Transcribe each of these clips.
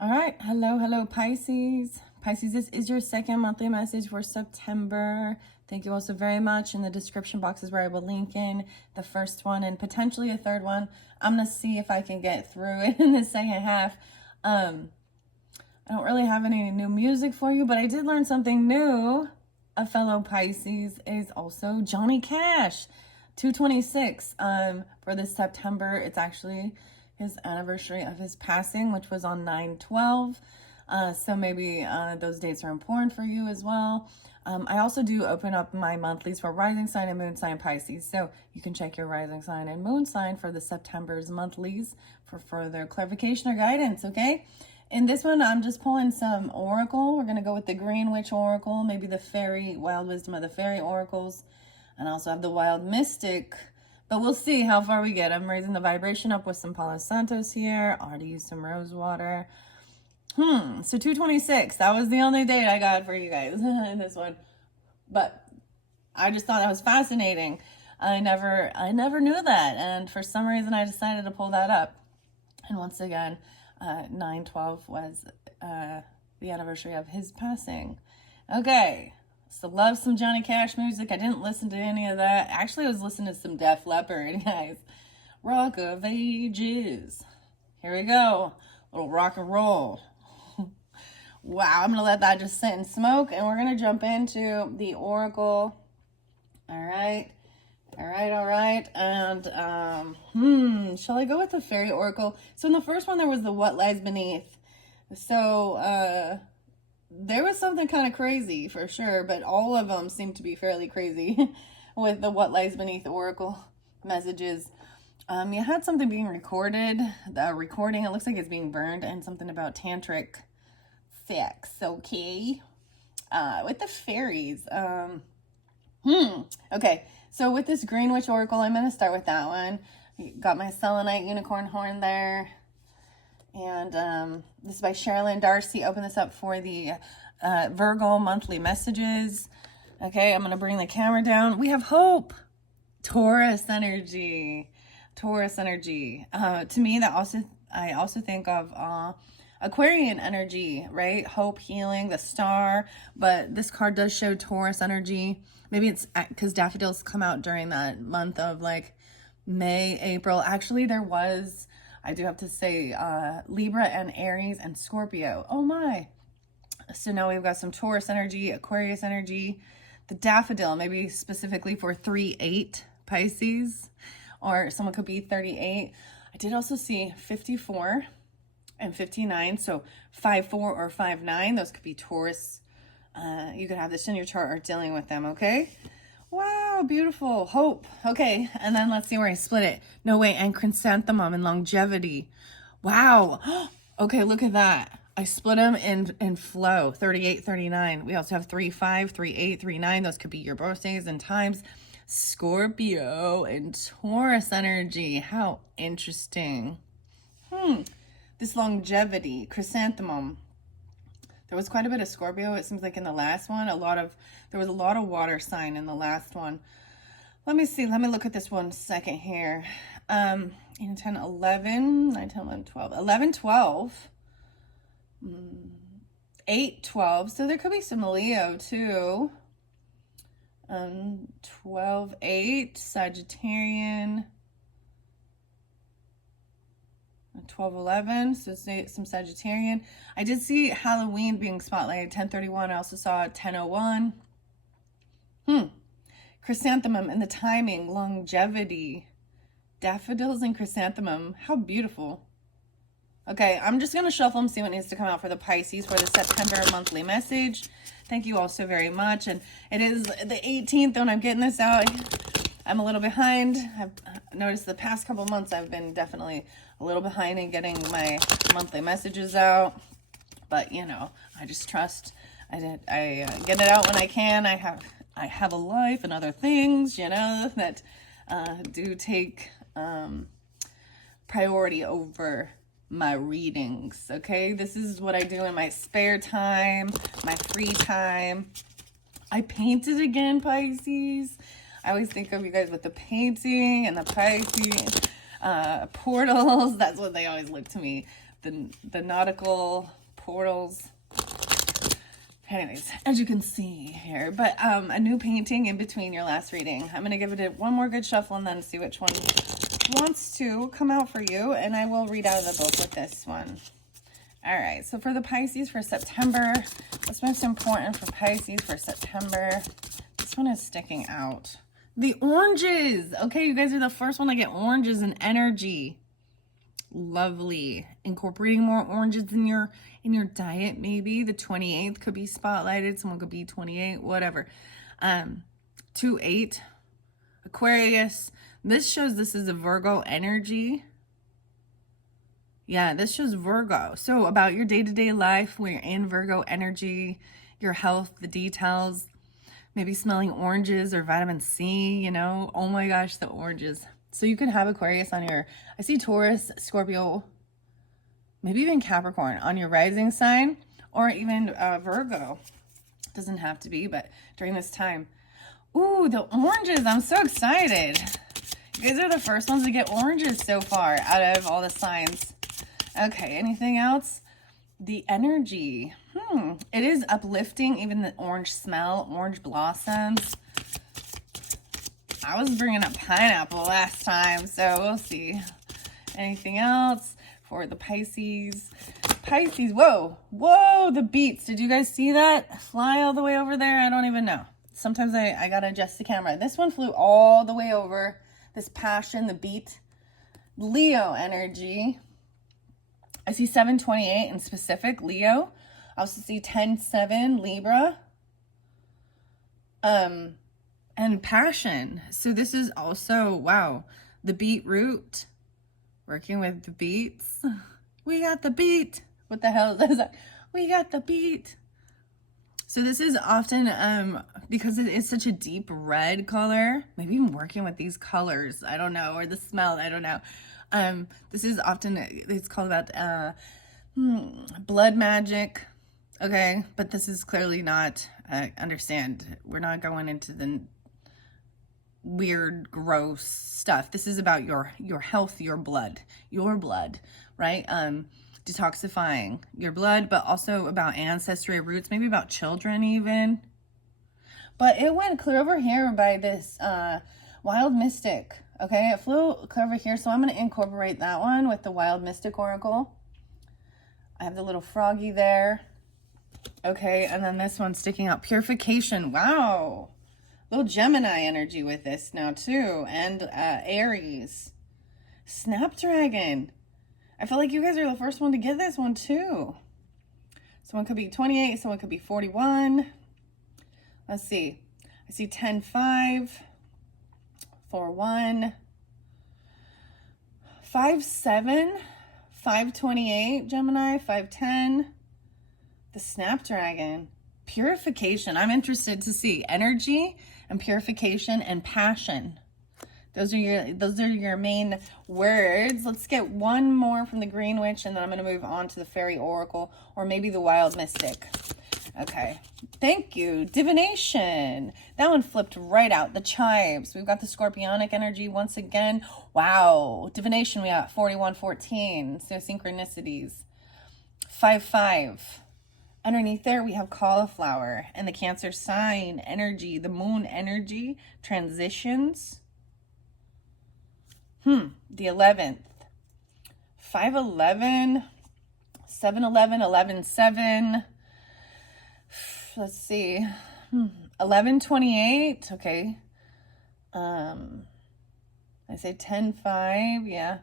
All right. Hello, Pisces. Pisces, this is your second monthly message for September. Thank you all so very much. In the description box is where I will link in the first one and potentially a third one. I'm going to see if I can get through it in the second half. I don't really have any new music for you, but I did learn something new. A fellow Pisces is also Johnny Cash. 226 for this September. It's actually his anniversary of his passing, which was on 9/12. So maybe those dates are important for you as well. I also do open up my monthlies for rising sign and moon sign Pisces. So you can check your rising sign and moon sign for the September's monthlies for further clarification or guidance, okay? In this one, I'm just pulling some oracle. We're going to go with the Green Witch Oracle, maybe the Faery, Wild Wisdom of the Faery Oracles, and I also have the Wild Mystic. But we'll see how far we get. I'm raising the vibration up with some Palo Santos here. Already used some rose water. So 226. That was the only date I got for you guys in this one. But I just thought that was fascinating. I never knew that. And for some reason, I decided to pull that up. And once again, 9/12 was the anniversary of his passing. Okay, so love some Johnny Cash music. I didn't listen to any of that. Actually, I was listening to some Def Leppard, guys. Rock of Ages. Here we go. Little rock and roll. Wow, I'm going to let that just sit and smoke, and we're going to jump into the oracle. All right. And, shall I go with the fairy oracle? So in the first one, there was the what lies beneath. So, there was something kind of crazy for sure, but all of them seem to be fairly crazy with the what lies beneath oracle messages. You had something being recorded, the recording, it looks like it's being burned, and something about tantric sex, okay? With the fairies, okay. So with this Green Witch Oracle, I'm going to start with that one. Got my selenite unicorn horn there. And this is by Sherilyn Darcy. Open this up for the Virgo monthly messages. Okay, I'm going to bring the camera down. We have hope. Taurus energy. To me, I also think of Aquarian energy, right? Hope, healing, the star. But this card does show Taurus energy. Maybe it's because daffodils come out during that month of like May, April. Actually, there was, I do have to say, Libra and Aries and Scorpio. Oh my. So now we've got some Taurus energy, Aquarius energy, the daffodil, maybe specifically for 3/8 Pisces, or someone could be 38. I did also see 54 and 59. So 5/4 or 5/9, those could be Taurus. You could have this in your chart or dealing with them, okay? Wow, beautiful. Hope. Okay, and then let's see where I split it. No, wait, and chrysanthemum and longevity. Wow. Okay, look at that. I split them in flow, 38, 39. We also have 3/5, 3/8, 3/9. Those could be your birthdays and times. Scorpio and Taurus energy. How interesting. This longevity, chrysanthemum. There was quite a bit of Scorpio, it seems like in the last one. There was a lot of water sign in the last one. Let me see. Let me look at this 1 second here. 10, 11, 9, 10, 11, 12. 11, 12. 8, 12. So there could be some Leo too. 12, 8, Sagittarian. 12, 11, so some Sagittarian. I did see Halloween being spotlighted, 10/31. I also saw 10/01. Chrysanthemum and the timing, longevity, daffodils and chrysanthemum. How beautiful. Okay, I'm just going to shuffle and see what needs to come out for the Pisces for the September monthly message. Thank you all so very much. And it is the 18th when I'm getting this out. I'm a little behind. I've noticed the past couple months I've been definitely a little behind in getting my monthly messages out. But, you know, I just trust. I get it out when I can. I have a life and other things, you know, that do take priority over my readings, okay? This is what I do in my spare time, my free time. I painted again, Pisces. I always think of you guys with the painting and the Pisces portals. That's what they always look to me. the nautical portals. Anyways, as you can see here, but a new painting in between your last reading. I'm going to give it one more good shuffle and then see which one wants to come out for you. And I will read out of the book with this one. All right, so for the Pisces for September, what's most important for Pisces for September? This one is sticking out. The oranges. Okay, you guys are the first one to get oranges and energy. Lovely. Incorporating more oranges in your diet, maybe. The 28th could be spotlighted. Someone could be 28, whatever. 2-8. Aquarius. This shows this is a Virgo energy. Yeah, this shows Virgo. So about your day-to-day life, when you're in Virgo energy, your health, the details, maybe smelling oranges or vitamin C, you know. Oh my gosh, the oranges. So you could have Aquarius on your, I see Taurus, Scorpio, maybe even Capricorn on your rising sign, or even Virgo. Doesn't have to be, but during this time. Ooh, the oranges. I'm so excited. You guys are the first ones to get oranges so far out of all the signs. Okay, anything else? The energy. It is uplifting, even the orange smell, orange blossoms. I was bringing up pineapple last time, so we'll see. Anything else for the Pisces? Pisces, whoa, the beets. Did you guys see that fly all the way over there? I don't even know. Sometimes I gotta adjust the camera. This one flew all the way over. This passion, the beet. Leo energy. I see 728 in specific, Leo. I also see 10-7, Libra. And passion. So this is also, wow, the beetroot. Working with the beets. We got the beet. What the hell is that? We got the beet. So this is often, because it is such a deep red color, maybe even working with these colors, I don't know, or the smell, I don't know. This is often, it's called about blood magic, okay? But this is clearly not, understand, we're not going into the weird, gross stuff. This is about your health, your blood, right? Detoxifying your blood, but also about ancestry roots, maybe about children even. But it went clear over here by this Wild Mystic. Okay, it flew clear over here, so I'm going to incorporate that one with the Wild Mystic Oracle. I have the little froggy there. Okay, and then this one sticking out. Purification. Wow. Little Gemini energy with this now too. And Aries. Snapdragon. I feel like you guys are the first one to get this one too. Someone could be 28, someone could be 41. Let's see. I see 10-5, 4-1, 5-7, 5-28, Gemini, 5-10. The Snapdragon. Purification. I'm interested to see energy and purification and passion. Those are your main words. Let's get one more from the Green Witch, and then I'm going to move on to the Fairy Oracle, or maybe the Wild Mystic. Okay. Thank you. Divination. That one flipped right out. The Chives. We've got the Scorpionic energy once again. Wow. Divination, we got 41-14. So synchronicities. 5-5. Underneath there, we have Cauliflower and the Cancer sign energy, the Moon energy, transitions. The 11th. 5-11, 7-11, 11-7. Let's see. 11-28. Okay. I say 10-5. Yeah.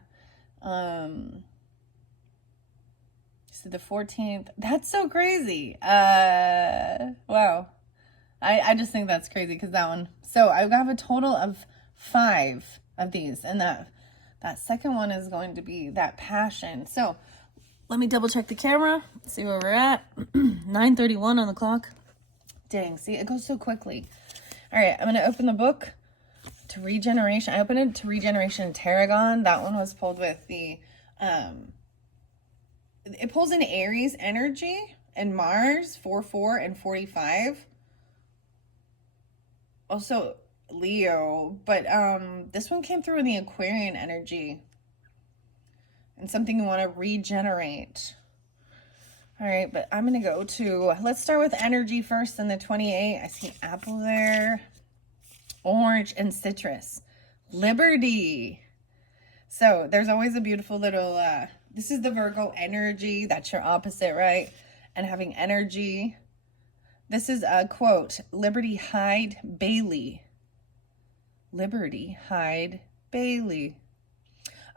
So the 14th. That's so crazy. Wow. I just think that's crazy because that one. So I have a total of 5 of these, and that second one is going to be that passion. So let me double check the camera, see where we're at. 9:31 on the clock. Dang, see, it goes so quickly. All right, I'm going to open the book to Regeneration. I opened it to Regeneration Tarragon. That one was pulled with the, it pulls in Aries energy and Mars, 4-4 and 45. Also Leo, but this one came through in the Aquarian energy. and something you want to regenerate. All right, but I'm going to go to, let's start with energy first in the 28. I see apple there, orange and citrus, liberty. So there's always a beautiful little, this is the Virgo energy. That's your opposite, right? And having energy. This is a quote, Liberty Hyde Bailey. Liberty Hyde Bailey.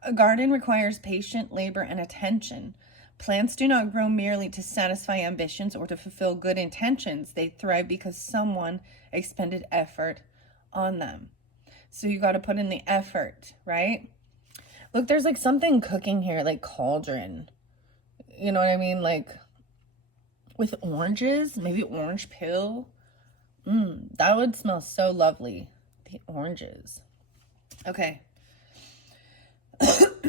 A garden requires patient labor and attention. Plants do not grow merely to satisfy ambitions or to fulfill good intentions. They thrive because someone expended effort on them. So you got to put in the effort, right? Look, there's like something cooking here, like cauldron. You know what I mean? Like with oranges, maybe orange peel. That would smell so lovely. The oranges. Okay.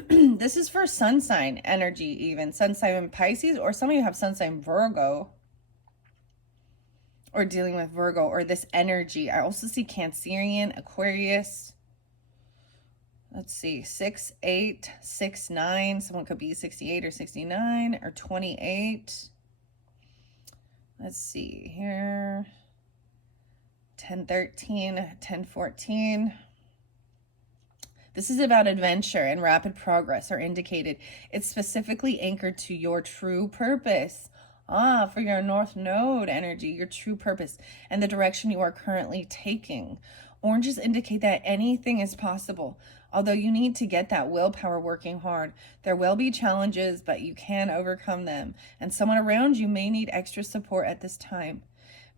This is for sun sign energy, even sun sign Pisces, or some of you have sun sign Virgo, or dealing with Virgo or this energy. I also see Cancerian, Aquarius. Let's see, 6, 8, 6, 9. Someone could be 68 or 69 or 28. Let's see here. 10, 13, 10, 14. This is about adventure and rapid progress are indicated. It's specifically anchored to your true purpose. For your North Node energy, your true purpose and the direction you are currently taking. Oranges indicate that anything is possible. Although you need to get that willpower working hard, there will be challenges, but you can overcome them. And someone around you may need extra support at this time.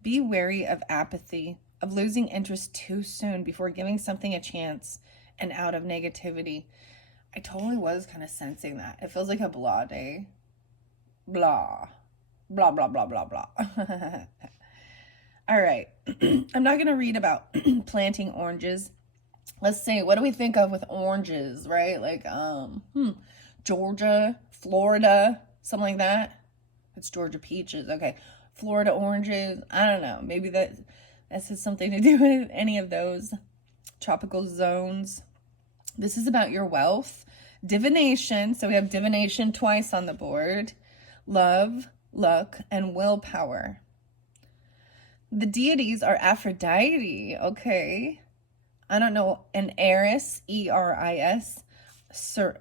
Be wary of apathy, of losing interest too soon before giving something a chance. And out of negativity. I totally was kind of sensing that. It feels like a blah day. Blah. Blah, blah, blah, blah, blah. All right. I'm not going to read about planting oranges. Let's see. What do we think of with oranges, right? Like, Georgia, Florida, something like that. It's Georgia peaches. Okay. Florida oranges. I don't know. Maybe that has something to do with any of those tropical zones. This is about your wealth, divination. So we have divination twice on the board, love, luck, and willpower. The deities are Aphrodite. Okay. I don't know. An Eris, E-R-I-S, Cernunnos.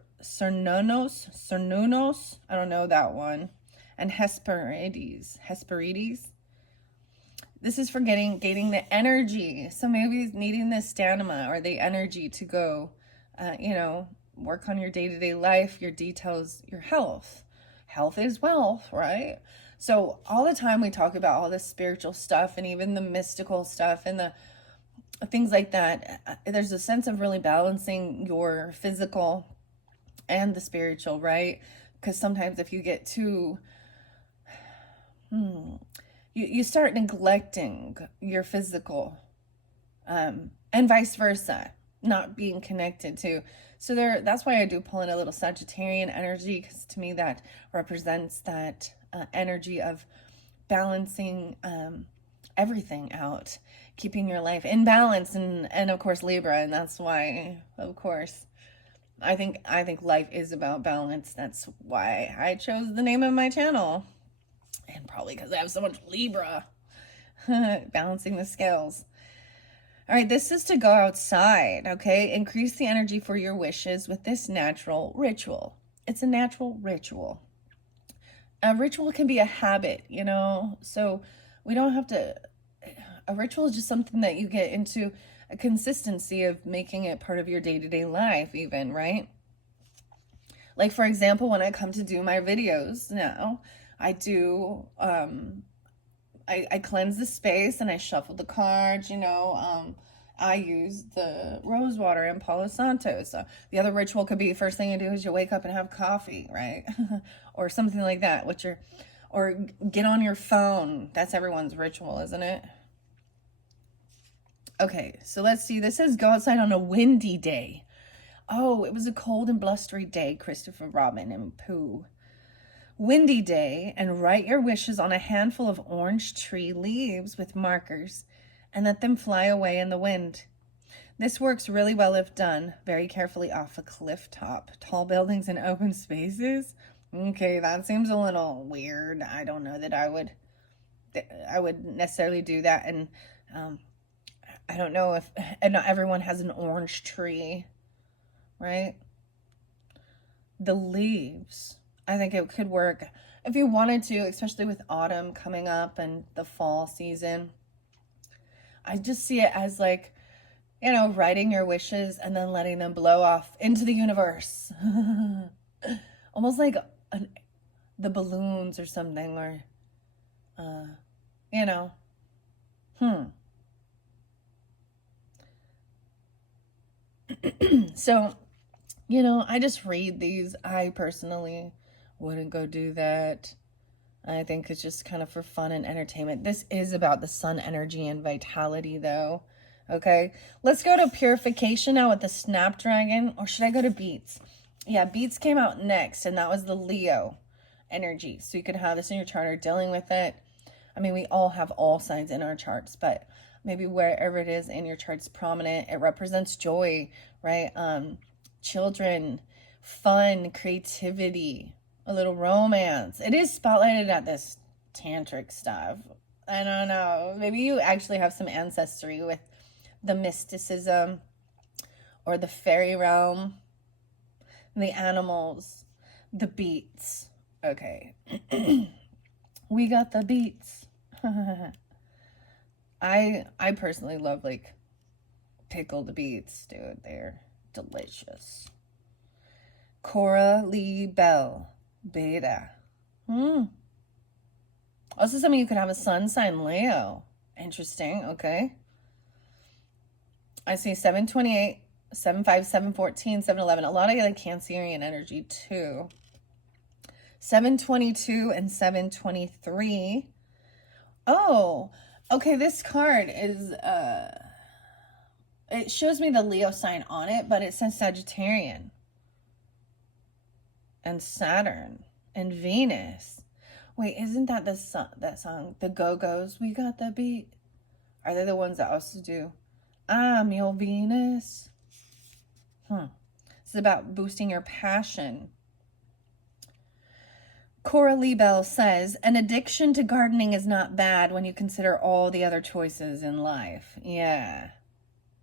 I don't know that one. And Hesperides. This is for gaining the energy. So maybe needing the stamina or the energy to go, work on your day-to-day life, your details, your health. Health is wealth, right? So all the time we talk about all the spiritual stuff and even the mystical stuff and the things like that. There's a sense of really balancing your physical and the spiritual, right? Because sometimes if you get too... You start neglecting your physical, and vice versa, not being connected to. So that's why I do pull in a little Sagittarian energy, because to me that represents that energy of balancing everything out, keeping your life in balance, and of course Libra, and that's why, of course, I think life is about balance. That's why I chose the name of my channel. And probably because I have so much Libra. Balancing the scales. All right, this is to go outside, okay? Increase the energy for your wishes with this natural ritual. It's a natural ritual. A ritual can be a habit, So we don't have to... A ritual is just something that you get into a consistency of making it part of your day-to-day life even, right? Like, for example, when I come to do my videos now... I do, I cleanse the space and I shuffle the cards, I use the rose water and Palo Santo. So the other ritual could be first thing you do is you wake up and have coffee, right? Or something like that, or get on your phone. That's everyone's ritual, isn't it? Okay, so let's see. This says go outside on a windy day. Oh, it was a cold and blustery day, Christopher Robin and Pooh. Windy day, and write your wishes on a handful of orange tree leaves with markers and let them fly away in the wind. This works really well if done very carefully off a cliff top. Tall buildings and open spaces. Okay, that seems a little weird. I don't know that I would necessarily do that. And I don't know if, and not everyone has an orange tree, right? The leaves, I think it could work if you wanted to, especially with autumn coming up and the fall season. I just see it as like, you know, writing your wishes and then letting them blow off into the universe. Almost like the balloons or something, or, you know, So, you know, I just read these. I personally wouldn't go do that. I think it's just kind of for fun and entertainment. This is about the sun energy and vitality, though. Okay, let's go to purification now with the snapdragon. Or should I go to beets? Yeah, beets came out next, and that was the Leo energy. So you could have this in your chart or dealing with it. I mean, we all have all signs in our charts, but maybe wherever it is in your chart's prominent, it represents joy, right? Children, fun, creativity, a little romance. It is spotlighted at this tantric stuff. I don't know. Maybe you actually have some ancestry with the mysticism or the fairy realm, the animals, the beets. Okay. We got the beets. I personally love like pickled beets, dude. They're delicious. Cora Lee Bell, Beta. Also, some of you could have a sun sign Leo. Interesting. Okay. I see 728, 75, 714, 711. A lot of like Cancerian energy too. 722 and 723. Oh, okay. This card is, it shows me the Leo sign on it, but it says Sagittarian and Saturn and Venus. Wait, isn't that that song, The Go-Go's? We got the beat. Are they the ones that also do I'm your Venus? It's about boosting your passion. Cora Lee Bell says, an addiction to gardening is not bad when you consider all the other choices in life. Yeah.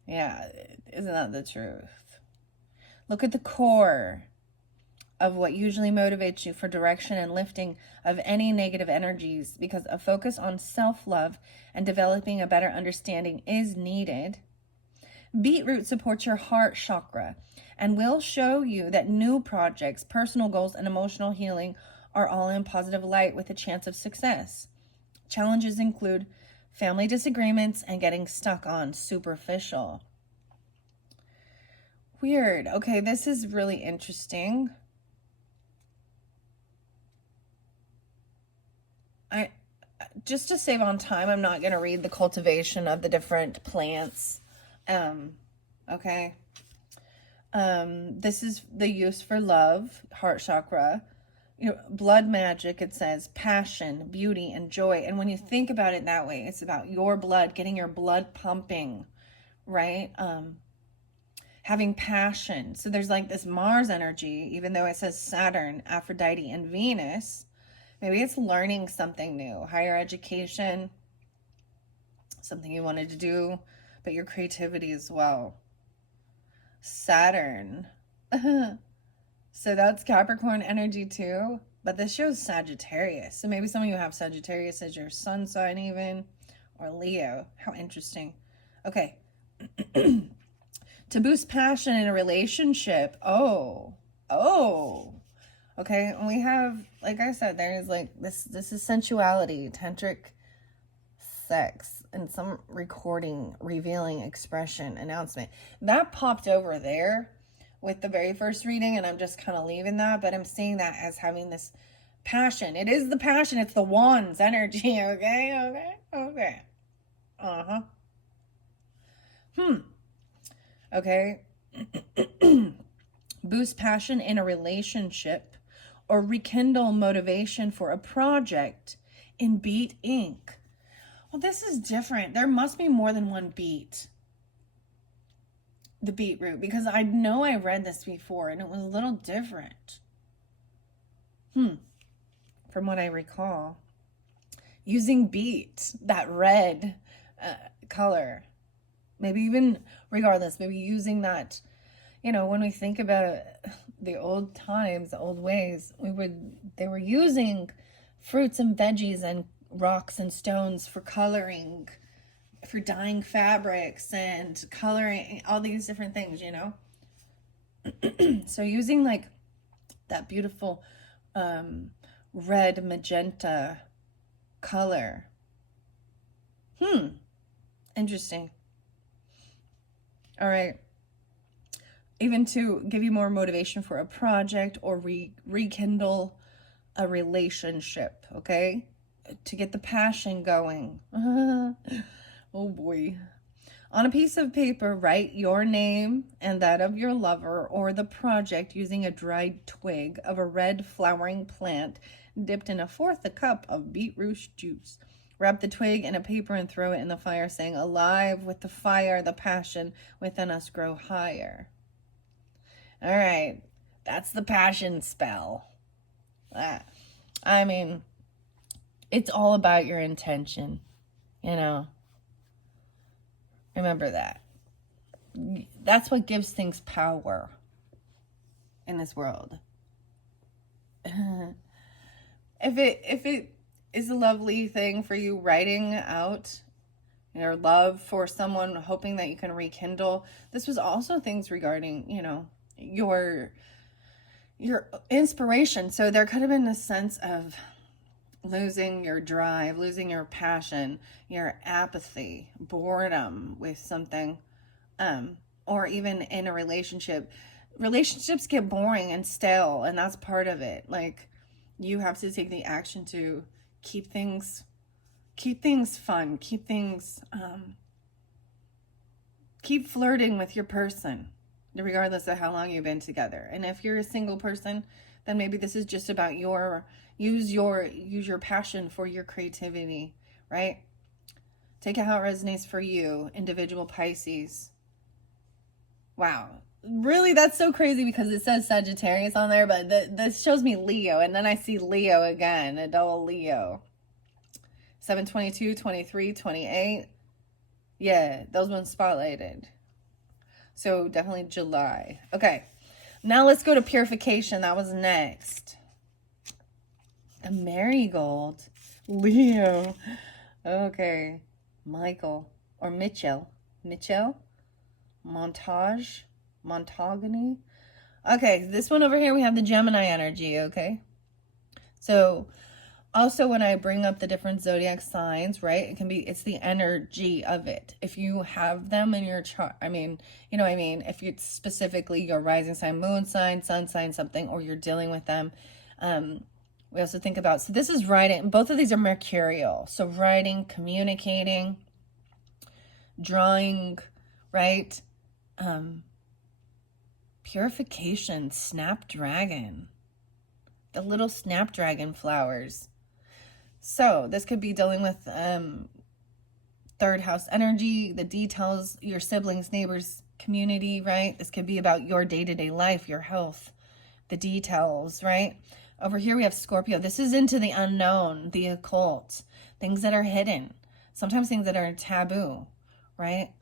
Yeah, isn't that the truth? Look at the core of what usually motivates you for direction and lifting of any negative energies, because a focus on self-love and developing a better understanding is needed. Beetroot supports your heart chakra and will show you that new projects, personal goals, and emotional healing are all in positive light with a chance of success. Challenges include family disagreements and getting stuck on superficial. Weird. Okay, this is really interesting. Just to save on time, I'm not going to read the cultivation of the different plants. Okay. This is the use for love, heart chakra. You know, blood magic, it says passion, beauty, and joy. And when you think about it that way, it's about your blood, getting your blood pumping, right? Having passion. So there's like this Mars energy, even though it says Saturn, Aphrodite, and Venus. Maybe it's learning something new, higher education, something you wanted to do, but your creativity as well. Saturn. So that's Capricorn energy too, but this shows Sagittarius. So maybe some of you have Sagittarius as your sun sign even, or Leo. How interesting. Okay. To boost passion in a relationship. Oh. Okay, and we have, like I said, there is like, this is sensuality, tantric sex, and some recording, revealing, expression, announcement. That popped over there with the very first reading, and I'm just kind of leaving that, but I'm seeing that as having this passion. It is the passion. It's the wands energy, okay? Okay. Boost passion in a relationship or rekindle motivation for a project in Beat Inc. Well, this is different. There must be more than one beat. the beetroot, because I know I read this before and it was a little different. From what I recall. Using beet, that red color. Maybe even, regardless, maybe using that, you know, when we think about the old times, the old ways, they were using fruits and veggies and rocks and stones for coloring, for dyeing fabrics and coloring, all these different things, you know? So using like that beautiful red magenta color. Interesting. All right. Even to give you more motivation for a project or rekindle a relationship, okay? To get the passion going. Oh boy. On a piece of paper, write your name and that of your lover or the project using a dried twig of a red flowering plant dipped in 1/4 cup of beetroot juice. Wrap the twig in a paper and throw it in the fire, saying, "Alive with the fire, the passion within us grow higher." All right, that's the passion spell. I mean, it's all about your intention, you know. Remember that. That's what gives things power in this world. If it is a lovely thing for you, writing out your love for someone, hoping that you can rekindle, this was also things regarding, you know, your inspiration. So there could have been a sense of losing your drive, losing your passion, your apathy, boredom with something, or even in a relationship. Relationships get boring and stale, and that's part of it. Like, you have to take the action to keep things fun, keep flirting with your person, regardless of how long you've been together. And if you're a single person, then maybe this is just about use your passion for your creativity, right? Take it how it resonates for you, individual Pisces. Wow. Really, that's so crazy because it says Sagittarius on there, but this shows me Leo, and then I see Leo again, a double Leo. 7/22, 23, 28. Yeah, those ones spotlighted. So definitely July. Okay, now let's go to purification. That was next. The marigold. Leo. Okay. Michael or Mitchell. Montagony. Okay, this one over here, we have the Gemini energy, okay? So also when I bring up the different zodiac signs, right, it's the energy of it. If you have them in your chart, I mean, you know what I mean? If you specifically your rising sign, moon sign, sun sign, something, or you're dealing with them, we also think about, so this is writing. Both of these are mercurial. So writing, communicating, drawing, right? Purification, snapdragon, the little snapdragon flowers. So this could be dealing with third house energy, the details, your siblings, neighbors, community, right? This could be about your day-to-day life, your health, the details, right? Over here we have Scorpio. This is into the unknown, the occult, things that are hidden, sometimes things that are taboo, right?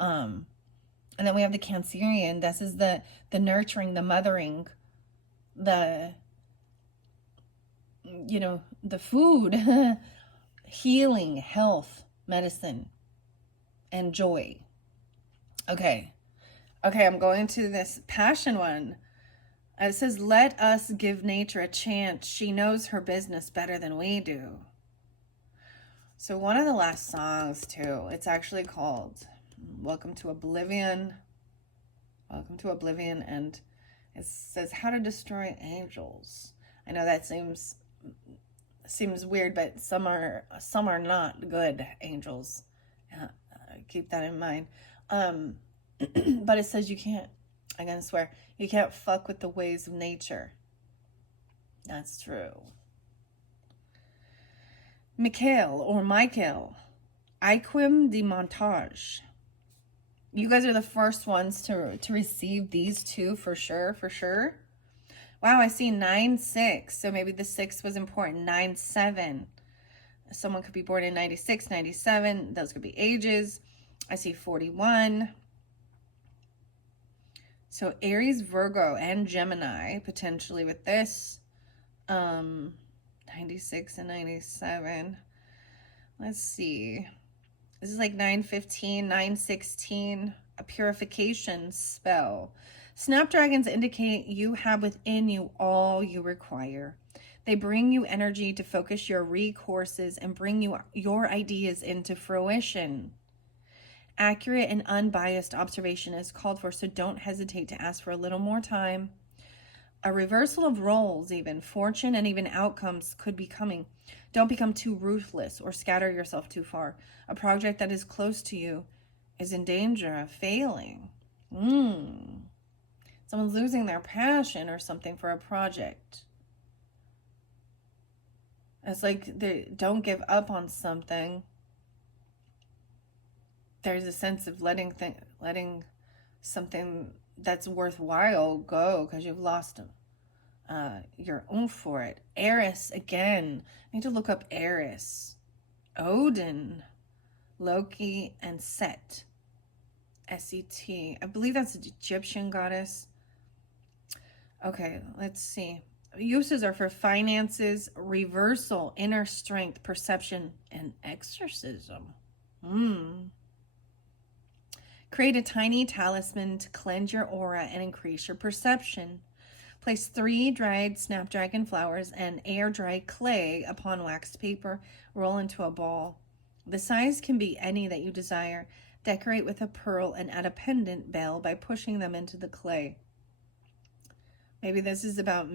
And then we have the Cancerian. This is the nurturing, the mothering, the, you know, the food, healing, health, medicine, and joy. Okay, I'm going to this passion one. It says, let us give nature a chance. She knows her business better than we do. So one of the last songs, too, it's actually called Welcome to Oblivion. Welcome to Oblivion. And it says, how to destroy angels. I know that seems weird, but some are not good angels. Keep that in mind. But it says you can't, I'm going to swear, you can't fuck with the ways of nature. That's true. Michael, Iquim de Montage. You guys are the first ones to receive these two for sure, for sure. Wow, I see 9-6. So maybe the 6 was important. 9-7. Someone could be born in 96, 97. Those could be ages. I see 41. So Aries, Virgo, and Gemini potentially with this. 96 and 97. Let's see. This is like 9-15, 9-16. A purification spell. Snapdragons indicate you have within you all you require. They bring you energy to focus your recourses and bring you your ideas into fruition. Accurate and unbiased observation is called for, so don't hesitate to ask for a little more time. A reversal of roles, even fortune and even outcomes could be coming. Don't become too ruthless or scatter yourself too far. A project that is close to you is in danger of failing. Someone's losing their passion or something for a project. It's like they don't give up on something. There's a sense of letting something that's worthwhile go because you've lost your oomph for it. Eris, again. I need to look up Eris. Odin, Loki, and Set. S-E-T. I believe that's an Egyptian goddess. Okay, let's see. Uses are for finances, reversal, inner strength, perception, and exorcism. Create a tiny talisman to cleanse your aura and increase your perception. Place 3 dried snapdragon flowers and air-dried clay upon waxed paper. Roll into a ball. The size can be any that you desire. Decorate with a pearl and add a pendant bell by pushing them into the clay. Maybe this is about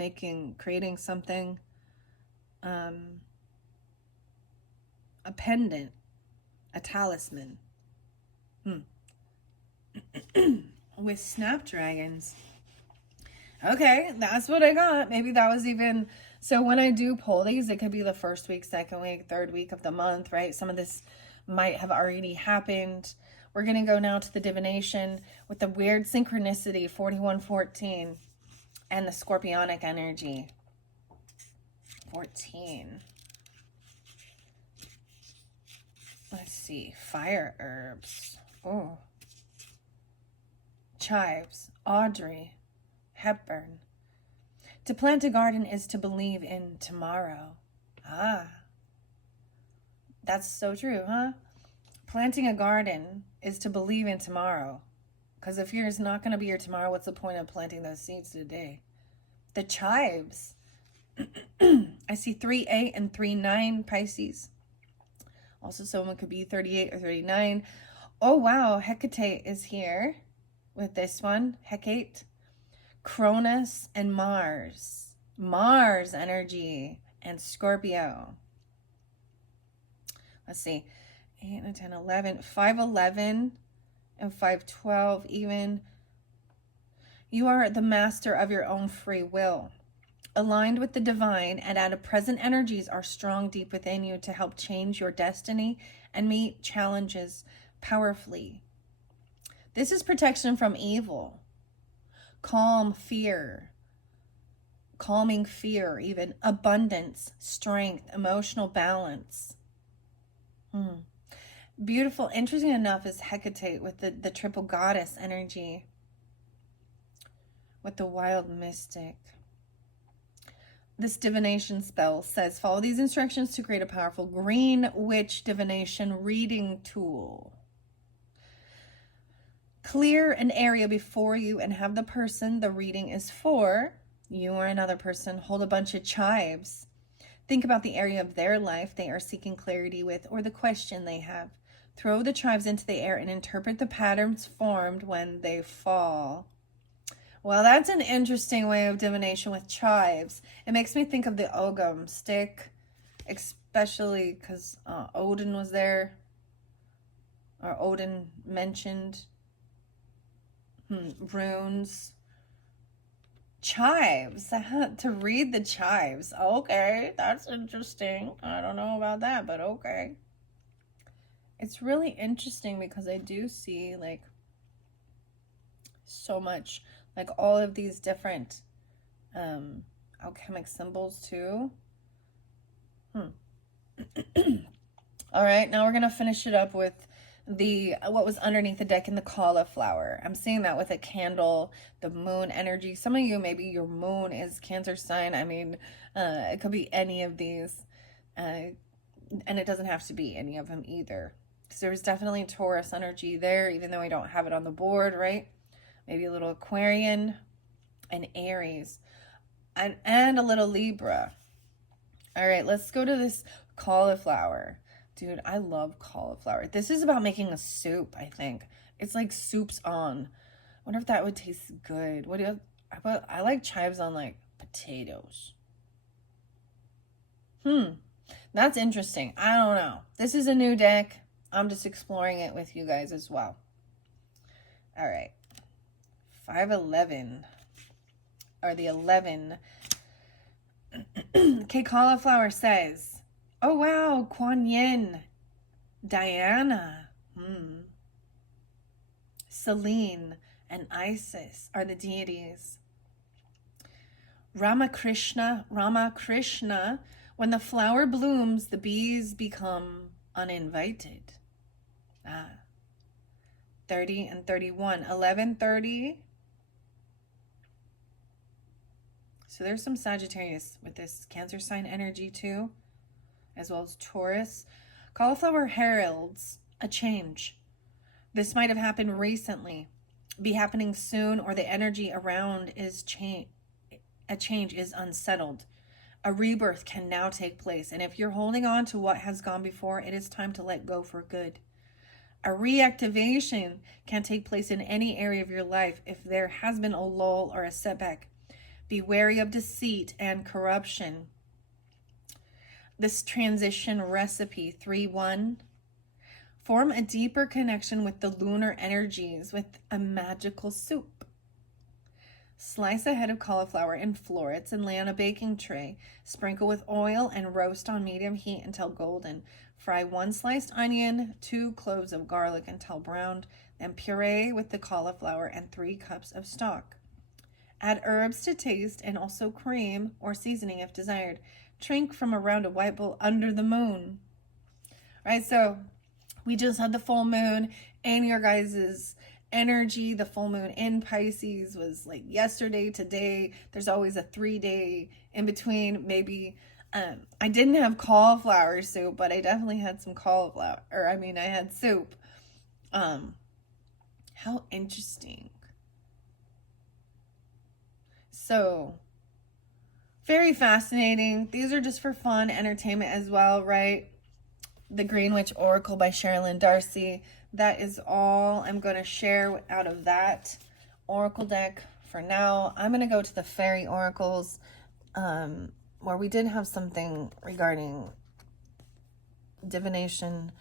creating something, a pendant, a talisman. With snapdragons. Okay, that's what I got. Maybe that was even, so when I do pull these, it could be the first week, second week, third week of the month, right? Some of this might have already happened. We're going to go now to the divination with the weird synchronicity, 4114, and the scorpionic energy, 14. Let's see, fire herbs. Oh. Chives, Audrey, Hepburn. To plant a garden is to believe in tomorrow. That's so true, huh? Planting a garden is to believe in tomorrow. Because if yours not going to be your tomorrow, what's the point of planting those seeds today? The chives. I see 3-8 and 3-9 Pisces. Also, someone could be 38 or 39. Oh, wow. Hecate is here with this one. Hecate. Cronus and Mars. Mars energy and Scorpio. Let's see. 8 and 10, 11. 5-11 and 5-12 even. You are the master of your own free will. Aligned with the divine and at a present energies are strong deep within you to help change your destiny and meet challenges powerfully. This is protection from evil. Calm fear. Calming fear, even abundance, strength, emotional balance. Beautiful. Interesting enough is Hecate with the triple goddess energy. With the wild mystic. This divination spell says, follow these instructions to create a powerful green witch divination reading tool. Clear an area before you and have the person the reading is for, you or another person, hold a bunch of chives. Think about the area of their life they are seeking clarity with or the question they have. Throw the chives into the air and interpret the patterns formed when they fall. Well, that's an interesting way of divination with chives. It makes me think of the Ogham stick, especially because Odin was there, or Odin mentioned. Runes. Chives. To read the chives. Okay, that's interesting. I don't know about that, but okay. It's really interesting because I do see, like, so much. Like all of these different alchemic symbols too. All right, now we're going to finish it up with what was underneath the deck in the cauliflower. I'm seeing that with a candle, the moon energy. Some of you, maybe your moon is Cancer sign. I mean, it could be any of these. And it doesn't have to be any of them either. Because there was definitely Taurus energy there, even though I don't have it on the board, right? Maybe a little Aquarian and Aries. And a little Libra. All right, let's go to this cauliflower. Dude, I love cauliflower. This is about making a soup, I think. It's like soups on. I wonder if that would taste good. What do you... I like chives on like potatoes. That's interesting. I don't know. This is a new deck. I'm just exploring it with you guys as well. All right. 511. Or the 11. Okay, cauliflower says, oh wow, Kuan Yin, Diana, Selene, and Isis are the deities. Ramakrishna, when the flower blooms, the bees become uninvited. 30 and 31, 11:30. So there's some Sagittarius with this Cancer sign energy too, as well as Taurus. Cauliflower heralds a change. This might have happened recently, be happening soon, or the energy around is a change is unsettled. A rebirth can now take place. And if you're holding on to what has gone before, it is time to let go for good. A reactivation can take place in any area of your life if there has been a lull or a setback. Be wary of deceit and corruption. This transition recipe, 3-1. Form a deeper connection with the lunar energies with a magical soup. Slice a head of cauliflower in florets and lay on a baking tray. Sprinkle with oil and roast on medium heat until golden. Fry 1 sliced onion, 2 cloves of garlic until browned. Then puree with the cauliflower and 3 cups of stock. Add herbs to taste and also cream or seasoning if desired. Drink from around a white bowl under the moon. All right, so we just had the full moon and your guys' energy. The full moon in Pisces was like yesterday, today. There's always a 3-day in between. Maybe I didn't have cauliflower soup, but I definitely had some cauliflower. I had soup. How interesting. So, very fascinating. These are just for fun, entertainment as well, right? The Green Witch Oracle by Sherilyn Darcy. That is all I'm going to share out of that Oracle deck for now. I'm going to go to the Fairy Oracles, where we did have something regarding divination,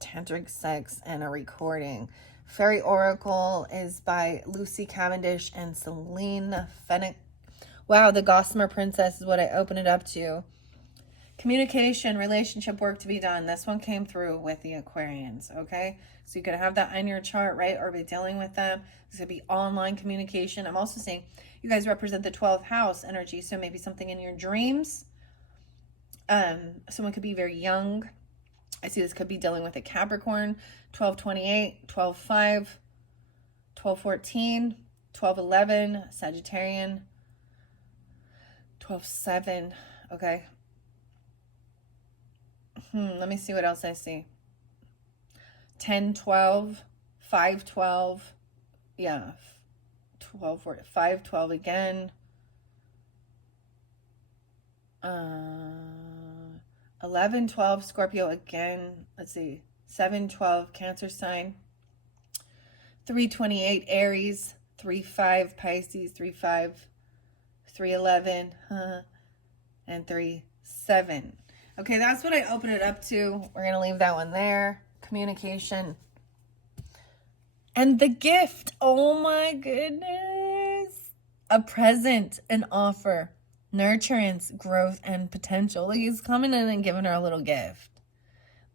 tantric sex, and a recording. Fairy Oracle is by Lucy Cavendish and Celine Fennick. Wow, the Gossamer Princess is what I open it up to. Communication, relationship work to be done. This one came through with the Aquarians, okay? So you could have that on your chart, right? Or be dealing with them. This could be online communication. I'm also saying you guys represent the 12th house energy, so maybe something in your dreams. Someone could be very young. I see this could be dealing with a Capricorn, 12/28, 12/5, 12/14, 12/11, Sagittarian, 12/7, okay? Let me see what else I see. 10/12, 5/12, yeah, 5/12 again. 11/12 Scorpio again. Let's see. 7/12 Cancer sign. 3/28 Aries. 3/5 Pisces. 3/5. 3/11. And 3/7. Okay, that's what I open it up to. We're going to leave that one there. Communication. And the gift. Oh my goodness. A present, an offer. Nurturance, growth, and potential. Like, he's coming in and giving her a little gift.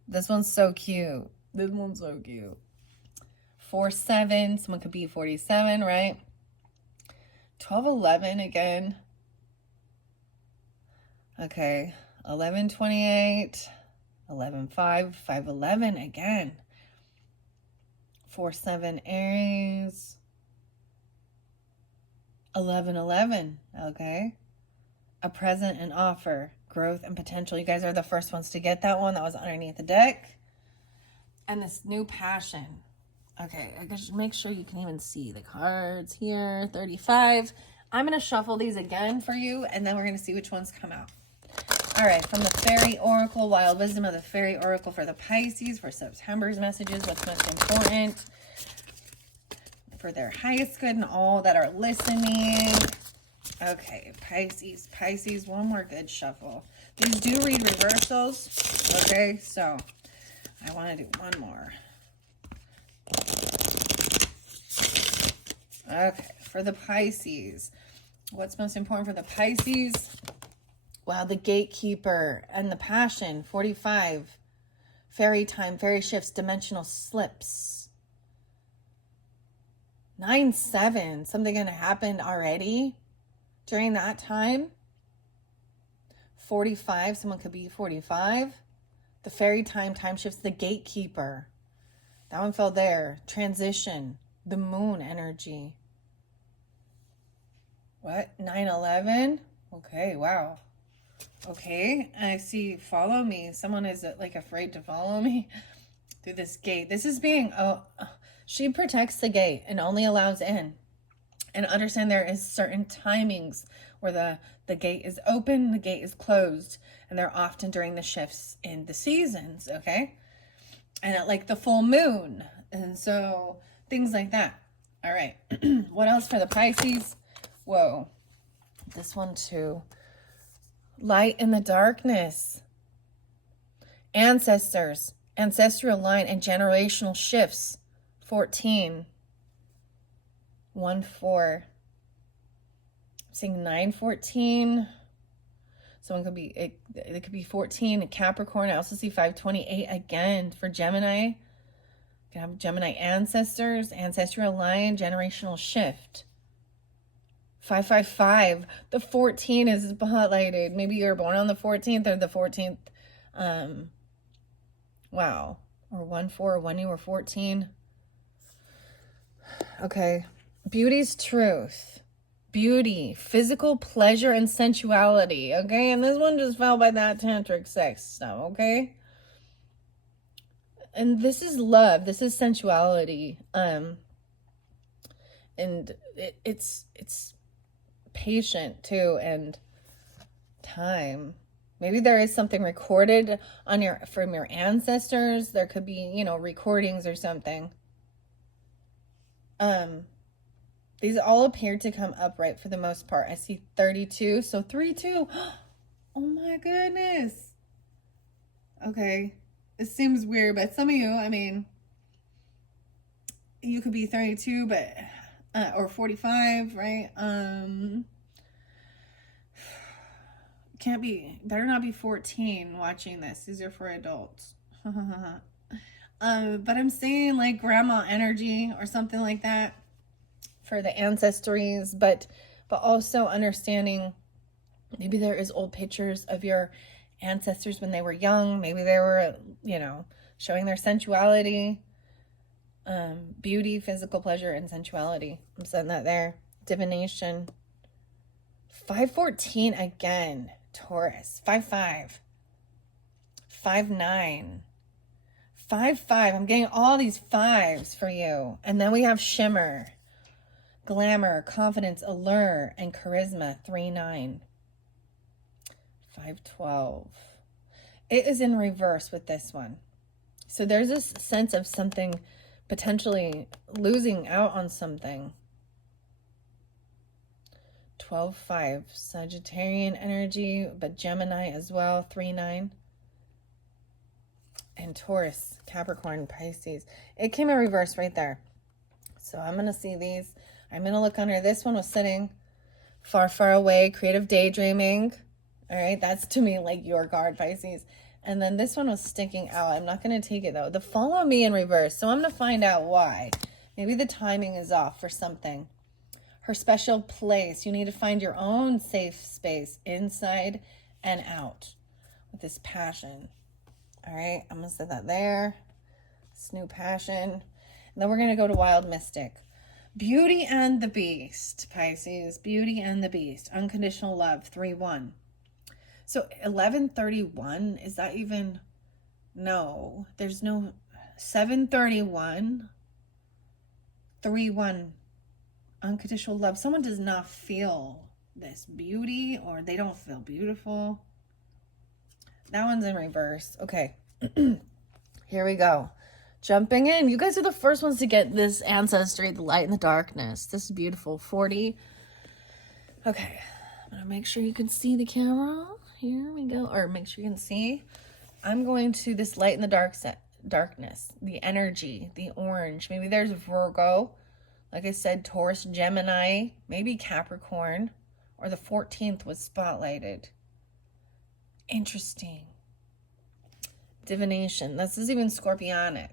This one's so cute. This one's so cute. 4-7. Someone could be 47, right? 12-11 again. Okay. 11-28. 11-5. 5-11 again. 4-7 Aries. 11-11. Okay. A present and offer. Growth and potential. You guys are the first ones to get that one. That was underneath the deck. And this new passion. Okay, I guess make sure you can even see the cards here. 35. I'm going to shuffle these again for you, and then we're going to see which ones come out. All right, from the Faery Oracle, Wild Wisdom of the Faery Oracle for the Pisces for September's messages. What's most important for their highest good and all that are listening. Okay, Pisces. Pisces, one more good shuffle. These do read reversals. Okay, so I want to do one more. Okay, for the Pisces. What's most important for the Pisces? Wow, the Gatekeeper and the Passion. 45. Fairy time, fairy shifts, dimensional slips. 9-7. Something going to happen already during that time. 45. Someone could be 45. The fairy time, time shifts, the Gatekeeper. That one fell there. Transition. The moon energy. What? 9-11? Okay, wow. Okay, I see follow me. Someone is like afraid to follow me through this gate. This is being, she protects the gate and only allows in. And understand there is certain timings where the gate is open, the gate is closed. And they're often during the shifts in the seasons, okay? And at like the full moon. And so things like that. All right. What else for the Pisces? Whoa. This one too. Light in the darkness. Ancestors. Ancestral line and generational shifts. 14. 1-4. I'm seeing 9-14. Someone could be, it could be 14. Capricorn. I also see 5-28 again for Gemini. You can have Gemini ancestors, ancestral line, generational shift. 5-5-5. The 14 is highlighted. Maybe you were born on the 14th or the 14th. Wow. Or 1-4, when you were 14. Okay. Beauty's truth. Beauty, physical pleasure, and sensuality. Okay. And this one just fell by that tantric sex stuff. Okay. And this is love. This is sensuality. And it's patient too, and time. Maybe there is something recorded on from your ancestors. There could be, you know, recordings or something. These all appear to come upright for the most part. I see 32. So 3-2. Oh my goodness. Okay. It seems weird, but some of you, I mean, you could be 32, but or 45, right? Can't be, better not be 14 watching this. These are for adults. But I'm seeing like grandma energy or something like that for the ancestries, but also understanding maybe there is old pictures of your ancestors when they were young. Maybe they were, you know, showing their sensuality. Beauty, physical pleasure, and sensuality. I'm setting that there. Divination. 5-14 again. Taurus. 5-5. 5-9. 5-5. I'm getting all these fives for you. And then we have shimmer, glamour, confidence, allure, and charisma. 3-9. 5-12. It is in reverse with this one. So there's this sense of something potentially losing out on something. 12-5. Sagittarian energy, but Gemini as well. 3-9. And Taurus, Capricorn, Pisces. It came in reverse right there. So I'm going to see these. I'm going to look under. This one was sitting far, far away. Creative daydreaming. All right. That's to me like your card, Pisces. And then this one was sticking out. I'm not going to take it though. The follow me in reverse. So I'm going to find out why. Maybe the timing is off for something. Her special place. You need to find your own safe space inside and out with this passion. All right, I'm going to set that there. This new passion. And then we're going to go to Wild Mystic. Beauty and the Beast, Pisces. Beauty and the Beast. Unconditional love, 3-1. So 1131, is that even? No, there's no 731. 3-1. Unconditional love. Someone does not feel this beauty, or they don't feel beautiful. That one's in reverse. Okay. Here we go. Jumping in. You guys are the first ones to get this ancestry, the light and the darkness. This is beautiful. 40. Okay. I'm going to make sure you can see the camera. Here we go. Or make sure you can see. I'm going to this light and the darkness. The energy. The orange. Maybe there's Virgo. Like I said, Taurus, Gemini. Maybe Capricorn. Or the 14th was spotlighted. Interesting. Divination. This is even Scorpionic.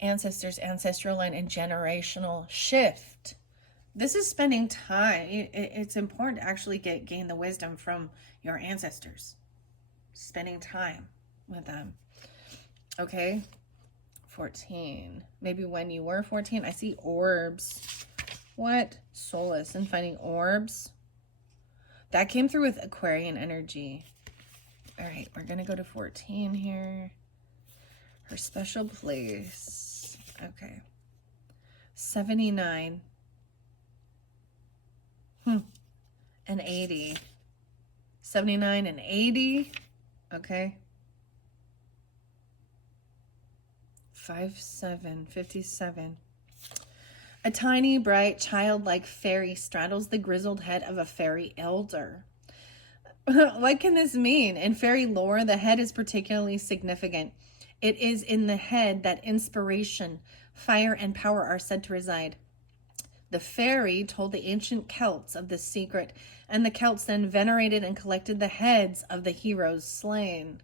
Ancestors, ancestral line, and generational shift. This is spending time. It's important to actually gain the wisdom from your ancestors. Spending time with them. Okay. 14. Maybe when you were 14. I see orbs. What? Solace and finding orbs. That came through with Aquarian energy. All right, we're going to go to 14 here. Her special place. Okay. 79. And 80. 79 and 80. Okay. 57. A tiny, bright, childlike fairy straddles the grizzled head of a fairy elder. What can this mean? In fairy lore, the head is particularly significant. It is in the head that inspiration, fire, and power are said to reside. The fairy told the ancient Celts of this secret, and the Celts then venerated and collected the heads of the heroes slain,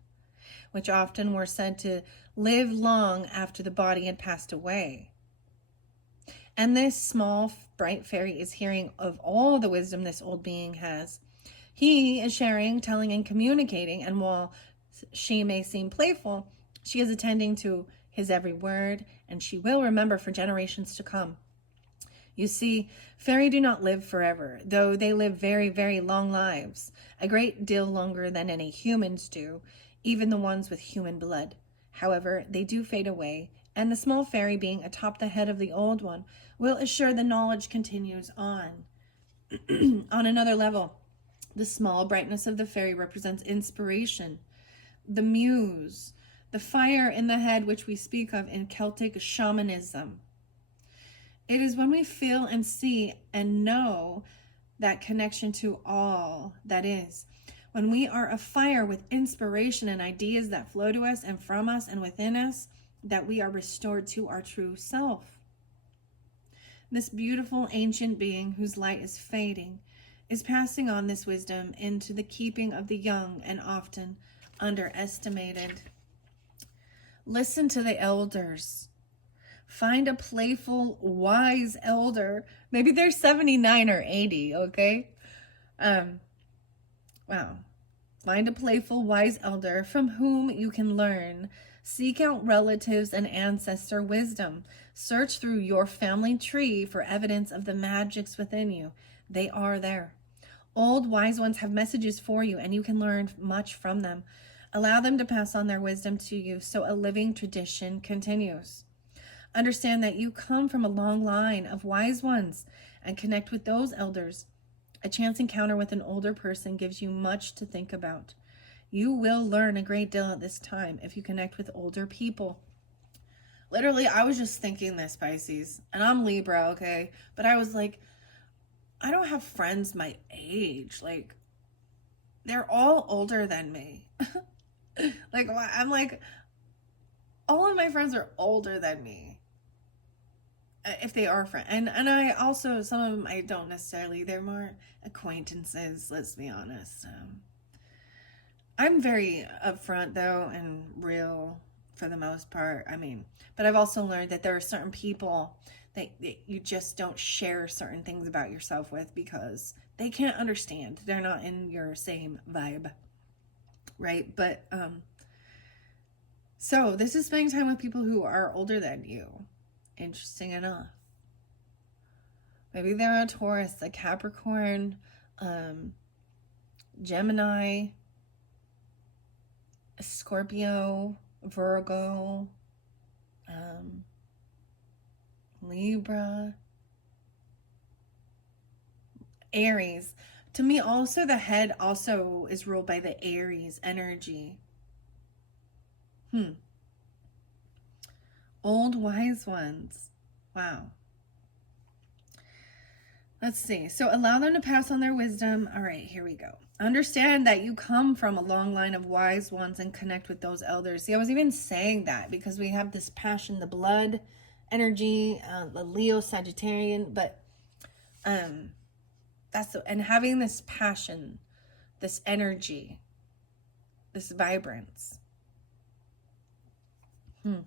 which often were said to live long after the body had passed away. And this small, bright fairy is hearing of all the wisdom this old being has. He is sharing, telling, and communicating, and while she may seem playful, she is attending to his every word, and she will remember for generations to come. You see, fairy do not live forever, though they live very, very long lives, a great deal longer than any humans do, even the ones with human blood. However, they do fade away, and the small fairy being atop the head of the old one will assure the knowledge continues on. On another level, the small brightness of the fairy represents inspiration, the muse, the fire in the head which we speak of in Celtic shamanism. It is when we feel and see and know that connection to all that is, when we are afire with inspiration and ideas that flow to us and from us and within us, that we are restored to our true self. This beautiful ancient being whose light is fading is passing on this wisdom into the keeping of the young and often underestimated. Listen to the elders. Find a playful, wise elder. Maybe they're 79 or 80, okay? Wow. Find a playful, wise elder from whom you can learn. Seek out relatives and ancestor wisdom. Search through your family tree for evidence of the magics within you. They are there. Old wise ones have messages for you, and you can learn much from them. Allow them to pass on their wisdom to you so a living tradition continues. Understand that you come from a long line of wise ones and connect with those elders. A chance encounter with an older person gives you much to think about. You will learn a great deal at this time if you connect with older people. Literally, I was just thinking this, Pisces, and I'm Libra, okay? But I was like, I don't have friends my age. Like, they're all older than me. Like, I'm like, all of my friends are older than me. If they are friends. And I also, some of them I don't necessarily, they're more acquaintances, let's be honest. I'm very upfront though and real. for the most part. I mean, but I've also learned that there are certain people that you just don't share certain things about yourself with because they can't understand. They're not in your same vibe, right? But so this is spending time with people who are older than you. Interesting enough. Maybe they're a Taurus, a Capricorn, Gemini, a Scorpio, Virgo, Libra, Aries. To me, also the head also is ruled by the Aries energy. Old wise ones. Wow. Let's see. So allow them to pass on their wisdom. All right, here we go. Understand that you come from a long line of wise ones and connect with those elders. See, I was even saying that because we have this passion, the blood energy, the Leo Sagittarian, but and having this passion, this energy, this vibrance. All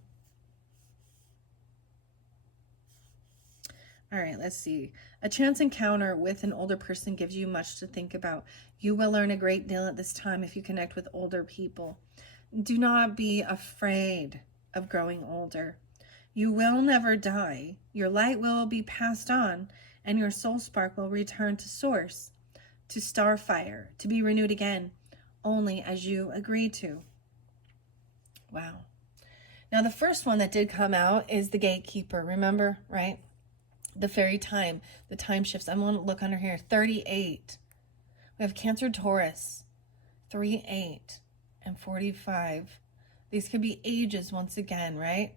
right, let's see. A chance encounter with an older person gives you much to think about. You will learn a great deal at this time if you connect with older people. Do not be afraid of growing older. You will never die. Your light will be passed on, and your soul spark will return to source, to starfire, to be renewed again, only as you agree to. Wow. Now, the first one that did come out is the gatekeeper. Remember, right? The fairy time, the time shifts. I'm going to look under here. 38. We have Cancer, Taurus, 3, 8, and 45. These could be ages once again, right?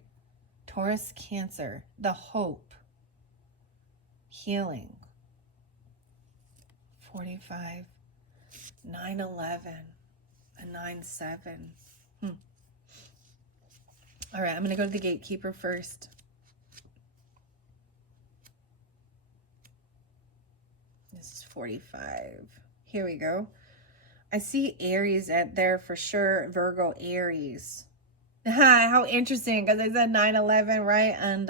Taurus, Cancer, the hope, healing. 45, 9, 11, and 9, 7. All right, I'm going to go to the gatekeeper first. This is 45. Here we go. I see Aries at there for sure. Virgo, Aries. How interesting, because I said 9/11, right? And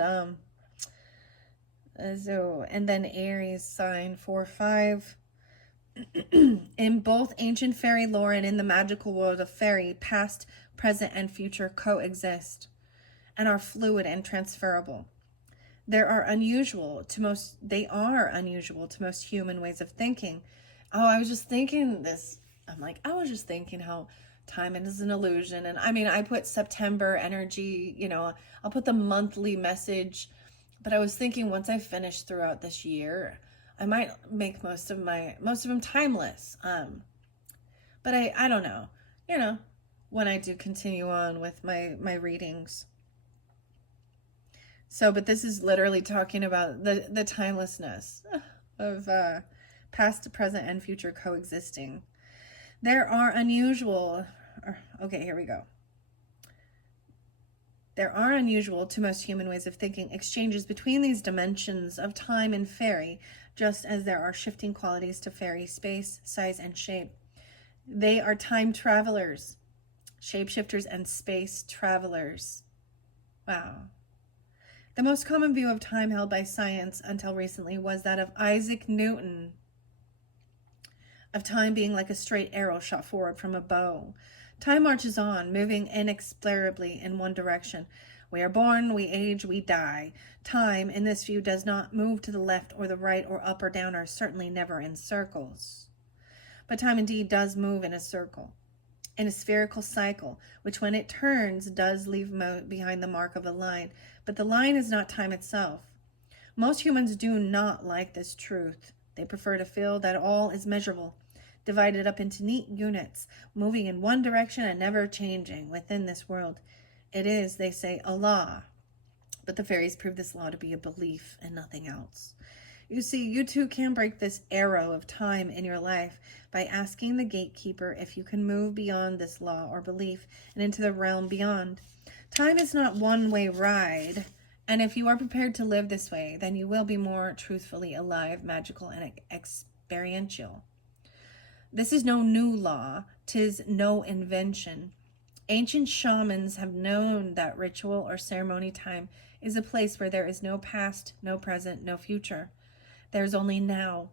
and then Aries sign 4/5. In both ancient fairy lore and in the magical world of fairy, past, present, and future coexist and are fluid and transferable. They are unusual to most human ways of thinking. Oh, I was just thinking this. I was just thinking how time is an illusion. And I mean, I put September energy, I'll put the monthly message. But I was thinking once I finish throughout this year, I might make most of them timeless. But I don't know, when I do continue on with my readings. So, but this is literally talking about the timelessness of past, present, and future coexisting. There are unusual to most human ways of thinking exchanges between these dimensions of time and fairy, just as there are shifting qualities to fairy space, size, and shape. They are time travelers, shapeshifters, and space travelers. Wow. The most common view of time held by science until recently was that of Isaac Newton, of time being like a straight arrow shot forward from a bow. Time marches on, moving inexorably in one direction. We are born, we age, we die. Time, in this view, does not move to the left or the right or up or down, or certainly never in circles. But time indeed does move in a circle, in a spherical cycle, which when it turns does leave behind the mark of a line. But the line is not time itself. Most humans do not like this truth. They prefer to feel that all is measurable, divided up into neat units, moving in one direction and never changing within this world. It is, they say, a law. But the fairies prove this law to be a belief and nothing else. You see, you too can break this arrow of time in your life by asking the gatekeeper if you can move beyond this law or belief and into the realm beyond. Time is not one-way ride, and if you are prepared to live this way, then you will be more truthfully alive, magical, and experiential. This is no new law, 'tis no invention. Ancient shamans have known that ritual or ceremony time is a place where there is no past, no present, no future. There's only now.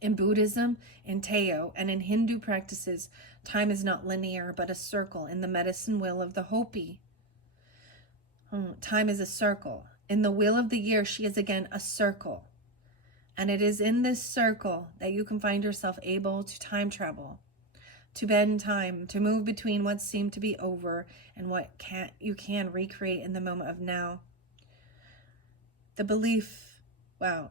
In Buddhism, in Tao, and in Hindu practices, time is not linear, but a circle in the medicine wheel of the Hopi. Time is a circle. In the wheel of the year, she is again a circle. And it is in this circle that you can find yourself able to time travel, to bend time, to move between what seemed to be over and what you can recreate in the moment of now. The belief,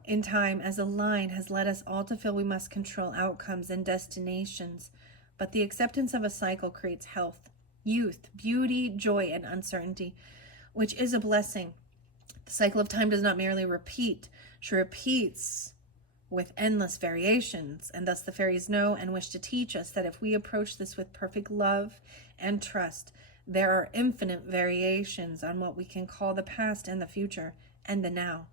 in time as a line has led us all to feel we must control outcomes and destinations, but the acceptance of a cycle creates health, youth, beauty, joy, and uncertainty, which is a blessing. The cycle of time does not merely repeat, she repeats with endless variations, and thus the fairies know and wish to teach us that if we approach this with perfect love and trust, there are infinite variations on what we can call the past and the future and the now.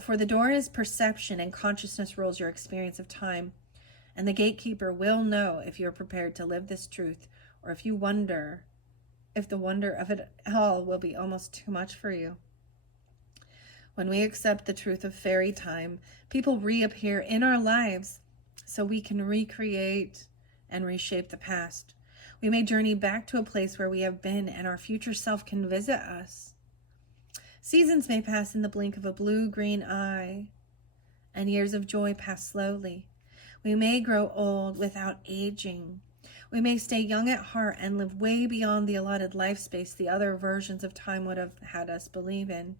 For the door is perception, and consciousness rules your experience of time, and the gatekeeper will know if you're prepared to live this truth, or if you wonder if the wonder of it all will be almost too much for you. When we accept the truth of fairy time, people reappear in our lives so we can recreate and reshape the past. We may journey back to a place where we have been, and our future self can visit us. Seasons may pass in the blink of a blue-green eye, and years of joy pass slowly. We may grow old without aging. We may stay young at heart and live way beyond the allotted life space the other versions of time would have had us believe in.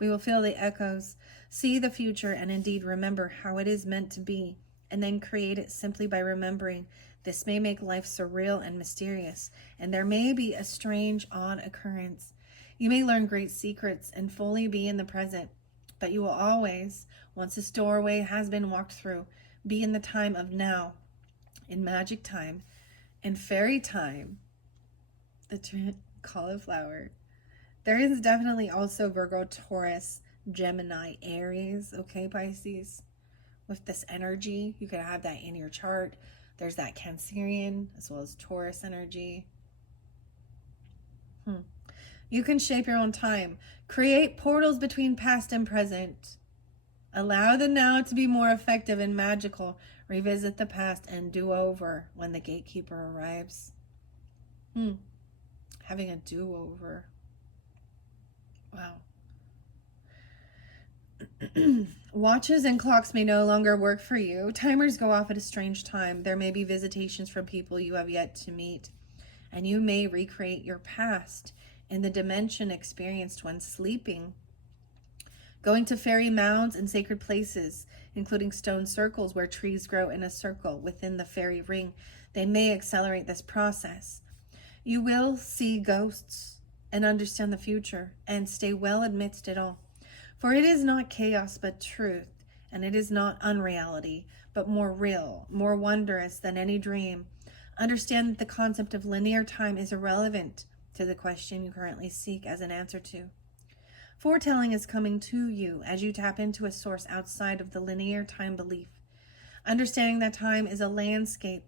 We will feel the echoes, see the future, and indeed remember how it is meant to be, and then create it simply by remembering. This may make life surreal and mysterious, and there may be a strange, odd occurrence. You may learn great secrets and fully be in the present, but you will always, once this doorway has been walked through, be in the time of now, in magic time, in fairy time, the cauliflower. There is definitely also Virgo, Taurus, Gemini, Aries, okay, Pisces? With this energy, you could have that in your chart. There's that Cancerian as well as Taurus energy. You can shape your own time. Create portals between past and present. Allow the now to be more effective and magical. Revisit the past and do over when the gatekeeper arrives. Having a do-over. Wow. Watches and clocks may no longer work for you. Timers go off at a strange time. There may be visitations from people you have yet to meet, and you may recreate your past in the dimension experienced when sleeping. Going to fairy mounds and sacred places, including stone circles where trees grow in a circle within the fairy ring, they may accelerate this process. You will see ghosts and understand the future, and stay well amidst it all. For it is not chaos but truth, and it is not unreality, but more real, more wondrous than any dream. Understand that the concept of linear time is irrelevant to the question you currently seek as an answer to. Foretelling is coming to you as you tap into a source outside of the linear time belief. Understanding that time is a landscape,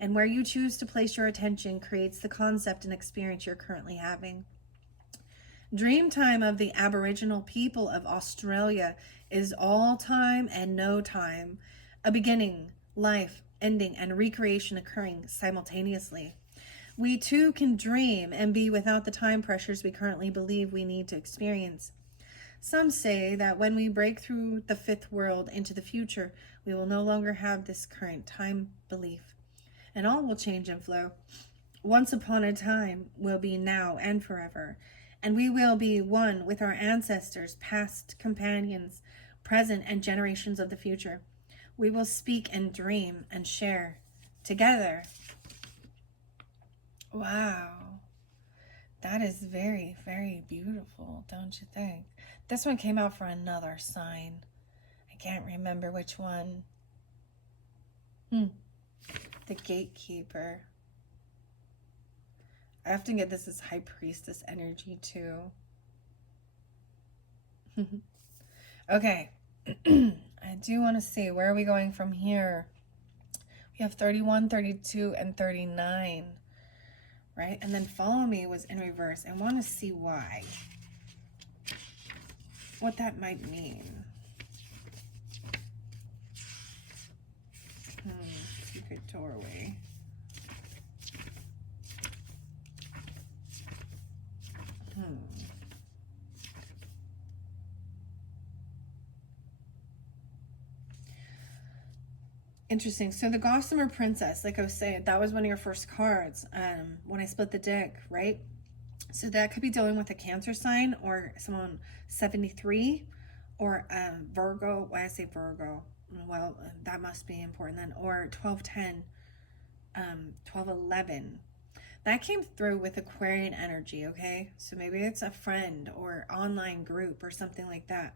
and where you choose to place your attention creates the concept and experience you're currently having. Dream time of the Aboriginal people of Australia is all time and no time, a beginning, life, ending, and recreation occurring simultaneously. We too can dream and be without the time pressures we currently believe we need to experience. Some say that when we break through the fifth world into the future, we will no longer have this current time belief, and all will change and flow. Once upon a time will be now and forever, and we will be one with our ancestors, past companions, present, and generations of the future. We will speak and dream and share together. Wow. That is very, very beautiful, don't you think? This one came out for another sign. I can't remember which one. The gatekeeper. I often get this as high priestess energy too. Okay. I do want to see, where are we going from here? We have 31, 32, and 39. right? And then follow me was in reverse. I want to see why. What that might mean. Secret doorway. Interesting. So the Gossamer Princess, like I was saying, that was one of your first cards when I split the deck, right? So that could be dealing with a Cancer sign or someone 73 or Virgo. Why I say Virgo? Well, that must be important then. Or 1210, 1211. That came through with Aquarian energy, okay? So maybe it's a friend or online group or something like that.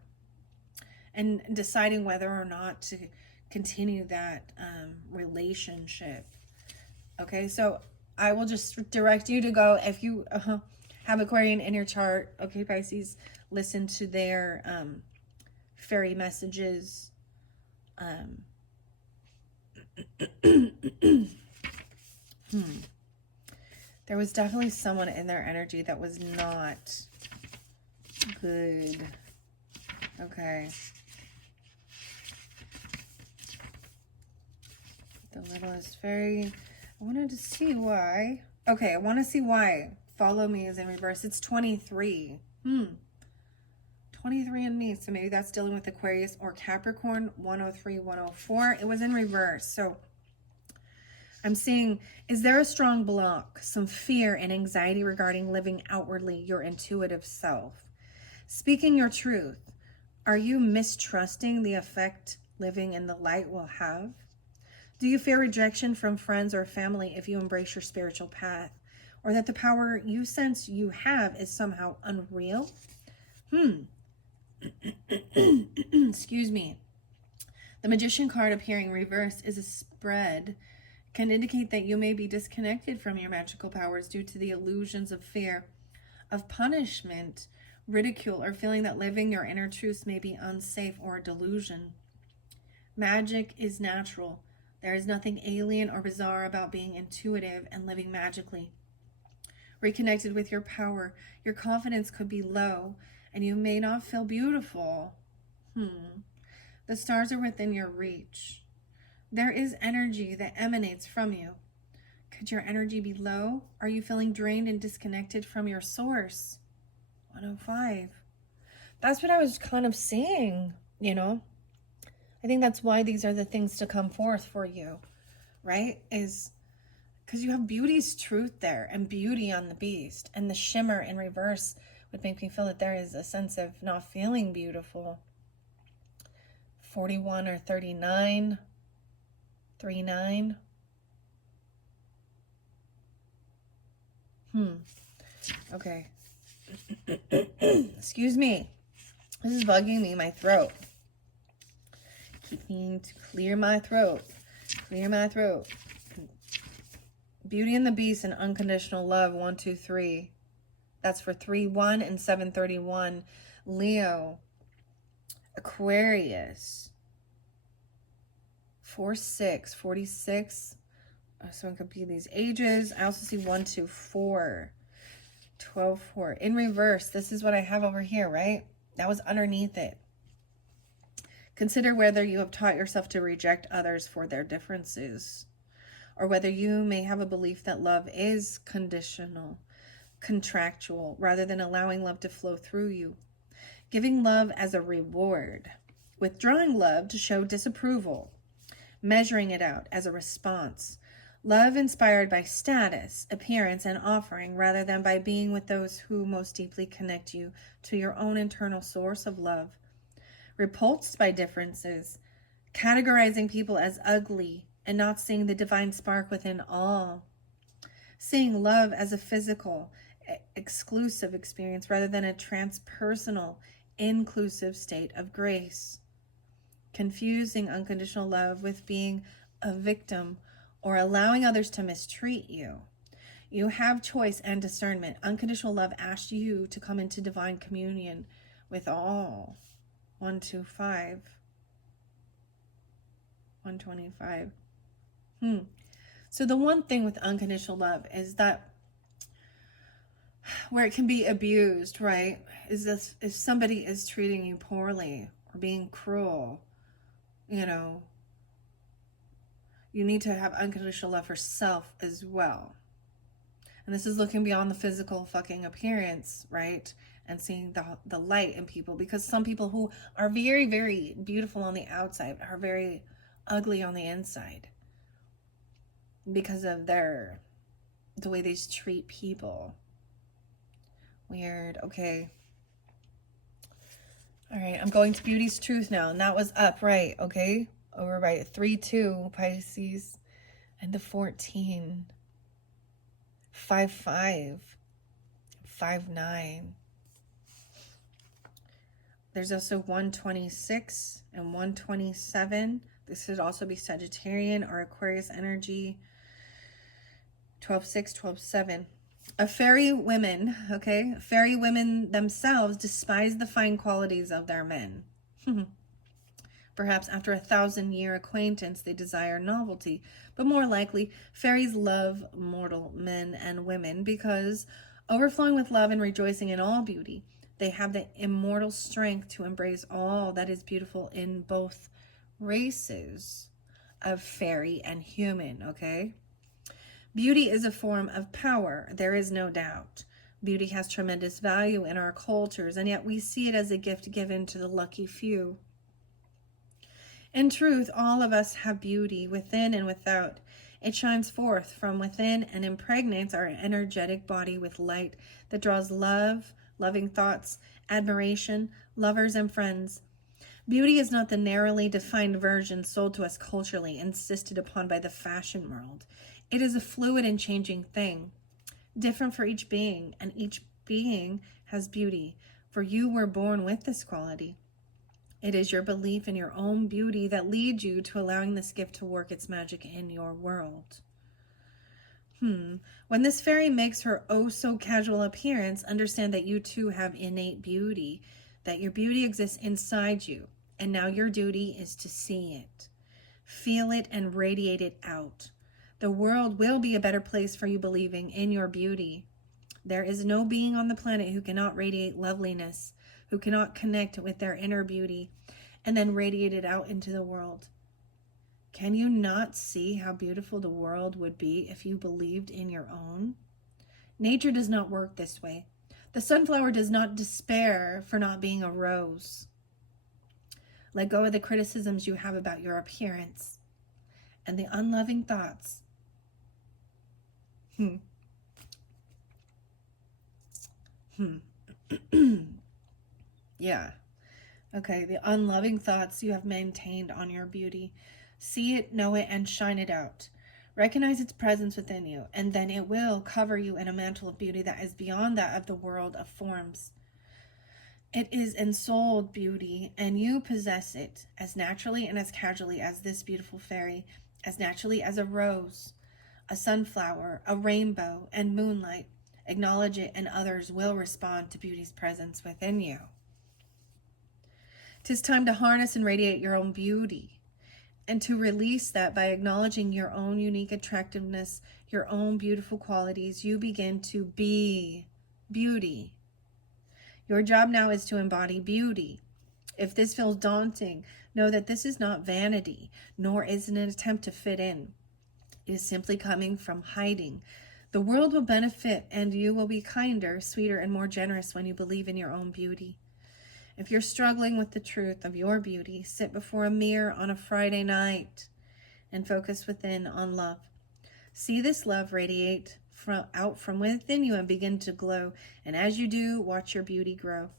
And deciding whether or not to continue that relationship. Okay, so I will just direct you to go, if you have Aquarian in your chart, okay, Pisces, listen to their fairy messages. There was definitely someone in their energy that was not good. Okay. The littlest fairy. I wanted to see why. Okay, I want to see why. Follow me is in reverse. It's 23. 23 in me. So maybe that's dealing with Aquarius or Capricorn. 103, 104. It was in reverse. So I'm seeing, is there a strong block, some fear and anxiety regarding living outwardly your intuitive self? Speaking your truth, are you mistrusting the effect living in the light will have? Do you fear rejection from friends or family if you embrace your spiritual path? Or that the power you sense you have is somehow unreal? Excuse me. The Magician card appearing reversed is a spread. Can indicate that you may be disconnected from your magical powers due to the illusions of fear, of punishment, ridicule, or feeling that living your inner truths may be unsafe or a delusion. Magic is natural. There is nothing alien or bizarre about being intuitive and living magically. Reconnected with your power, your confidence could be low, and you may not feel beautiful. The stars are within your reach. There is energy that emanates from you. Could your energy be low? Are you feeling drained and disconnected from your source? 105. That's what I was kind of seeing, you know? I think that's why these are the things to come forth for you, right? Is because you have beauty's truth there and beauty on the beast. And the shimmer in reverse would make me feel that there is a sense of not feeling beautiful. 41 or 39. 39. Okay. Excuse me. This is bugging me, my throat. Keeping to clear my throat. Clear my throat. Beauty and the Beast and Unconditional Love, 1, 2, 3. That's for 3, 1 and 731. Leo. Aquarius. 4, 6. 46. So it could be these ages. I also see 1, 2, 4. 12, 4. In reverse, this is what I have over here, right? That was underneath it. Consider whether you have taught yourself to reject others for their differences, or whether you may have a belief that love is conditional, contractual, rather than allowing love to flow through you. Giving love as a reward, withdrawing love to show disapproval, measuring it out as a response. Love inspired by status, appearance, and offering, rather than by being with those who most deeply connect you to your own internal source of love. Repulsed by differences, categorizing people as ugly, and not seeing the divine spark within all. Seeing love as a physical, exclusive experience rather than a transpersonal, inclusive state of grace. Confusing unconditional love with being a victim or allowing others to mistreat you. You have choice and discernment. Unconditional love asks you to come into divine communion with all. 1, 2, 5. 125. So the one thing with unconditional love is that where it can be abused, right? Is this if somebody is treating you poorly or being cruel, you know, you need to have unconditional love for self as well. And this is looking beyond the physical fucking appearance, right? And seeing the light in people, because some people who are very, very beautiful on the outside are very ugly on the inside because of the way they treat people. Weird. Okay. All right. I'm going to Beauty's Truth now. And that was up, right? Okay. Over by 3-2 Pisces. And the 14. 5-5. 5-9. There's also 126 and 127. This could also be Sagittarian or Aquarius energy. 12-6, 12-7. Fairy women, okay? Fairy women themselves despise the fine qualities of their men. Perhaps after 1,000-year acquaintance, they desire novelty. But more likely, fairies love mortal men and women because, overflowing with love and rejoicing in all beauty, they have the immortal strength to embrace all that is beautiful in both races of fairy and human, okay? Beauty is a form of power, there is no doubt. Beauty has tremendous value in our cultures, and yet we see it as a gift given to the lucky few. In truth, all of us have beauty within and without. It shines forth from within and impregnates our energetic body with light that draws love, loving thoughts, admiration, lovers, and friends. Beauty is not the narrowly defined version sold to us culturally, insisted upon by the fashion world. It is a fluid and changing thing, different for each being, and each being has beauty, for you were born with this quality. It is your belief in your own beauty that leads you to allowing this gift to work its magic in your world. When this fairy makes her oh-so-casual appearance, understand that you too have innate beauty, that your beauty exists inside you, and now your duty is to see it, feel it, and radiate it out. The world will be a better place for you believing in your beauty. There is no being on the planet who cannot radiate loveliness, who cannot connect with their inner beauty and then radiate it out into the world. Can you not see how beautiful the world would be if you believed in your own? Nature does not work this way. The sunflower does not despair for not being a rose. Let go of the criticisms you have about your appearance and the unloving thoughts. Yeah. Okay, the unloving thoughts you have maintained on your beauty. See it, know it, and shine it out. Recognize its presence within you, and then it will cover you in a mantle of beauty that is beyond that of the world of forms. It is ensouled beauty, and you possess it as naturally and as casually as this beautiful fairy, as naturally as a rose, a sunflower, a rainbow, and moonlight. Acknowledge it, and others will respond to beauty's presence within you. 'Tis time to harness and radiate your own beauty, and to release that by acknowledging your own unique attractiveness, your own beautiful qualities. You begin to be beauty. Your job now is to embody beauty. If this feels daunting, know that this is not vanity, nor is it an attempt to fit in. It is simply coming from hiding. The world will benefit, and you will be kinder, sweeter, and more generous when you believe in your own beauty. If you're struggling with the truth of your beauty, sit before a mirror on a Friday night and focus within on love. See this love radiate out from within you and begin to glow. And as you do, watch your beauty grow.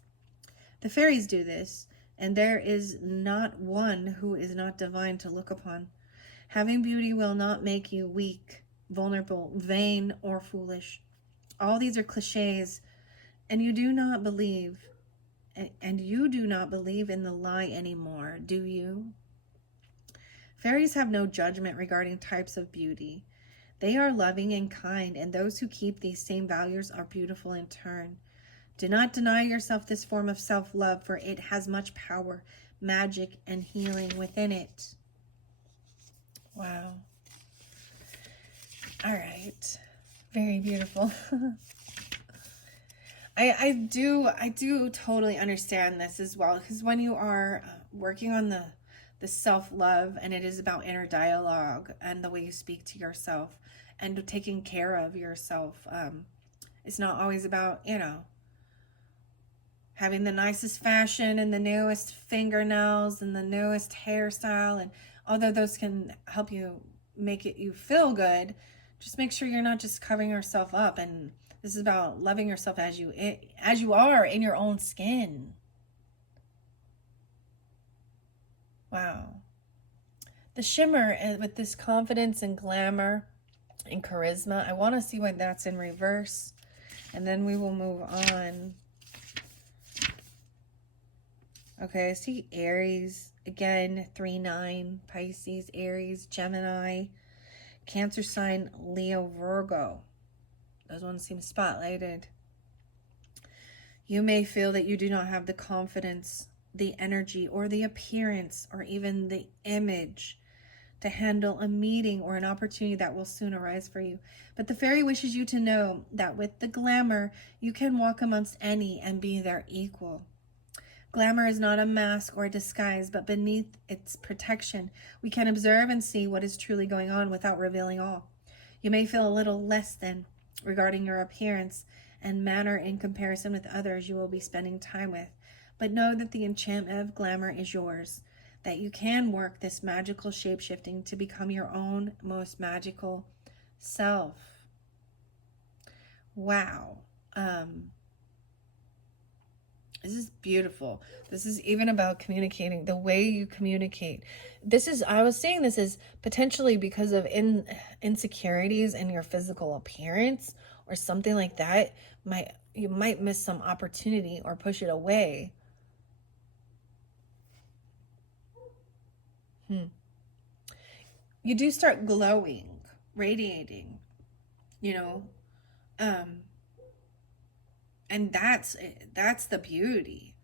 The fairies do this, and there is not one who is not divine to look upon. Having beauty will not make you weak, vulnerable, vain, or foolish. All these are cliches, and you do not believe in the lie anymore, do you? Fairies have no judgment regarding types of beauty. They are loving and kind, and those who keep these same values are beautiful in turn. Do not deny yourself this form of self-love, for it has much power, magic, and healing within it. Wow. All right. Very beautiful. I do totally understand this as well, because when you are working on the self-love, and it is about inner dialogue and the way you speak to yourself and taking care of yourself, it's not always about, you know, having the nicest fashion and the newest fingernails and the newest hairstyle. And although those can help you make it you feel good, just make sure you're not just covering yourself up. And this is about loving yourself as you are in your own skin. Wow. The shimmer with this confidence and glamour and charisma. I want to see why that's in reverse, and then we will move on. Okay, I see Aries again, 3-9, Pisces, Aries, Gemini, Cancer sign, Leo, Virgo. Those ones seem spotlighted. You may feel that you do not have the confidence, the energy, or the appearance, or even the image to handle a meeting or an opportunity that will soon arise for you. But the fairy wishes you to know that with the glamour, you can walk amongst any and be their equal. Glamour is not a mask or a disguise, but beneath its protection, we can observe and see what is truly going on without revealing all. You may feel a little less than regarding your appearance and manner in comparison with others you will be spending time with, but know that the enchantment of glamour is yours, that you can work this magical shape-shifting to become your own most magical self. Wow. This is beautiful. This is even about communicating, the way you communicate. I was saying this is potentially because of insecurities in your physical appearance or something like that. You might miss some opportunity or push it away. You do start glowing, radiating, you know, and that's the beauty.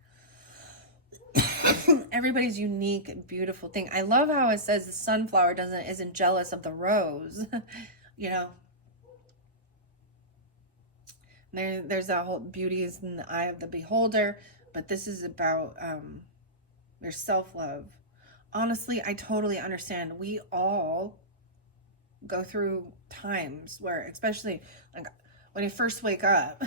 Everybody's unique, beautiful thing. I love how it says the sunflower isn't jealous of the rose. You know, there's that whole beauty is in the eye of the beholder, but this is about their self-love. Honestly, I totally understand. We all go through times where, especially like when you first wake up,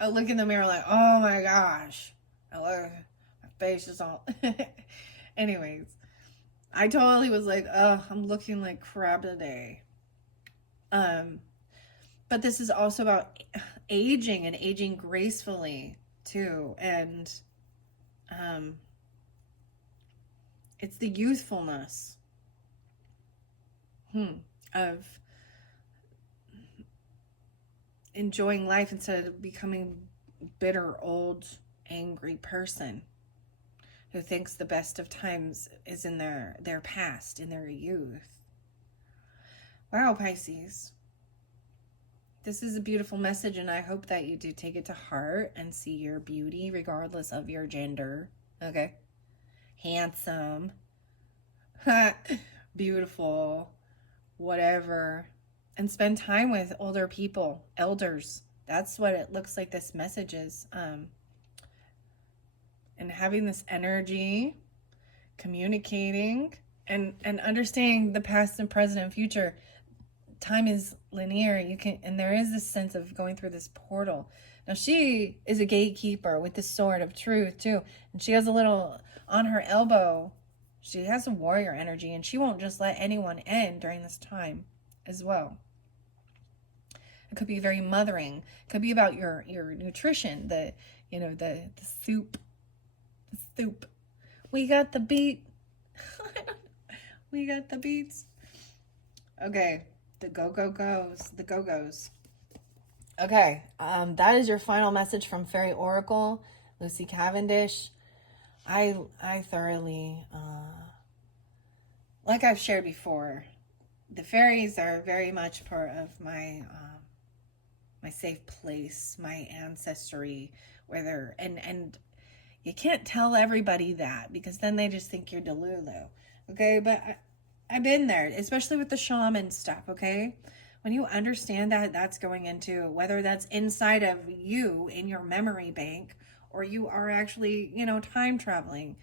I look in the mirror like, oh my gosh, my face is all. Anyways, I totally was like, oh, I'm looking like crap today. But this is also about aging and aging gracefully too, and it's the youthfulness of enjoying life instead of becoming bitter, old, angry person who thinks the best of times is in their past, in their youth. Wow, Pisces. This is a beautiful message, and I hope that you do take it to heart and see your beauty regardless of your gender. Okay? Handsome. Beautiful. Whatever. And spend time with older people, elders. That's what it looks like this message is. And having this energy, communicating, and understanding the past and present and future. Time is linear. And there is this sense of going through this portal. Now she is a gatekeeper with the sword of truth too. And she has a little on her elbow. She has a warrior energy, and she won't just let anyone in during this time as well. It could be very mothering. It could be about your nutrition, the soup. The soup. We got the beat. We got the beats. Okay. The go-go-goes. The go-goes. Okay. That is your final message from Fairy Oracle, Lucy Cavendish. I thoroughly, like I've shared before, the fairies are very much part of my my safe place, my ancestry, where and you can't tell everybody that, because then they just think you're Delulu. Okay, but I've been there, especially with the shaman stuff. Okay, when you understand that that's going into, whether that's inside of you in your memory bank, or you are actually, you know, time traveling,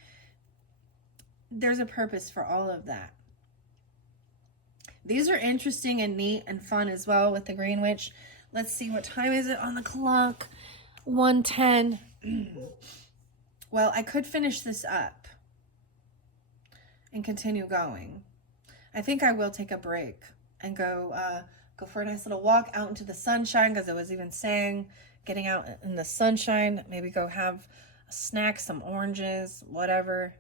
there's a purpose for all of that. These are interesting and neat and fun as well with the Green Witch. Let's see, what time is it on the clock? 1:10. Well, I could finish this up and continue going. I think I will take a break and go for a nice little walk out into the sunshine, because I was even saying getting out in the sunshine, maybe go have a snack, some oranges, whatever.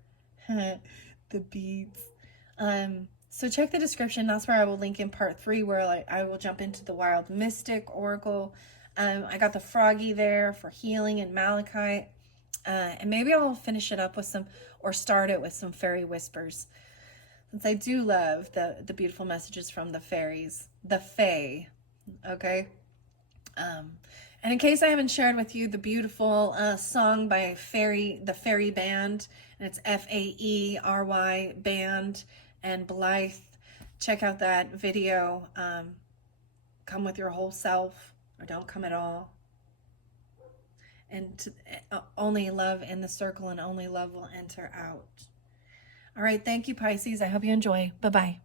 The beads. So check the description. That's where I will link in part 3, where I will jump into the Wild Mystic Oracle. I got the Froggy there for healing and Malachite. And maybe I will finish it up with some, or start it with some fairy whispers, since I do love the beautiful messages from the fairies, the Fae, okay? And in case I haven't shared with you the beautiful song by Faery, the Faery Band, and it's Faery Band, and Blythe, check out that video. Come with your whole self, or don't come at all. And only love in the circle, and only love will enter out. All right, thank you, Pisces. I hope you enjoy. Bye-bye.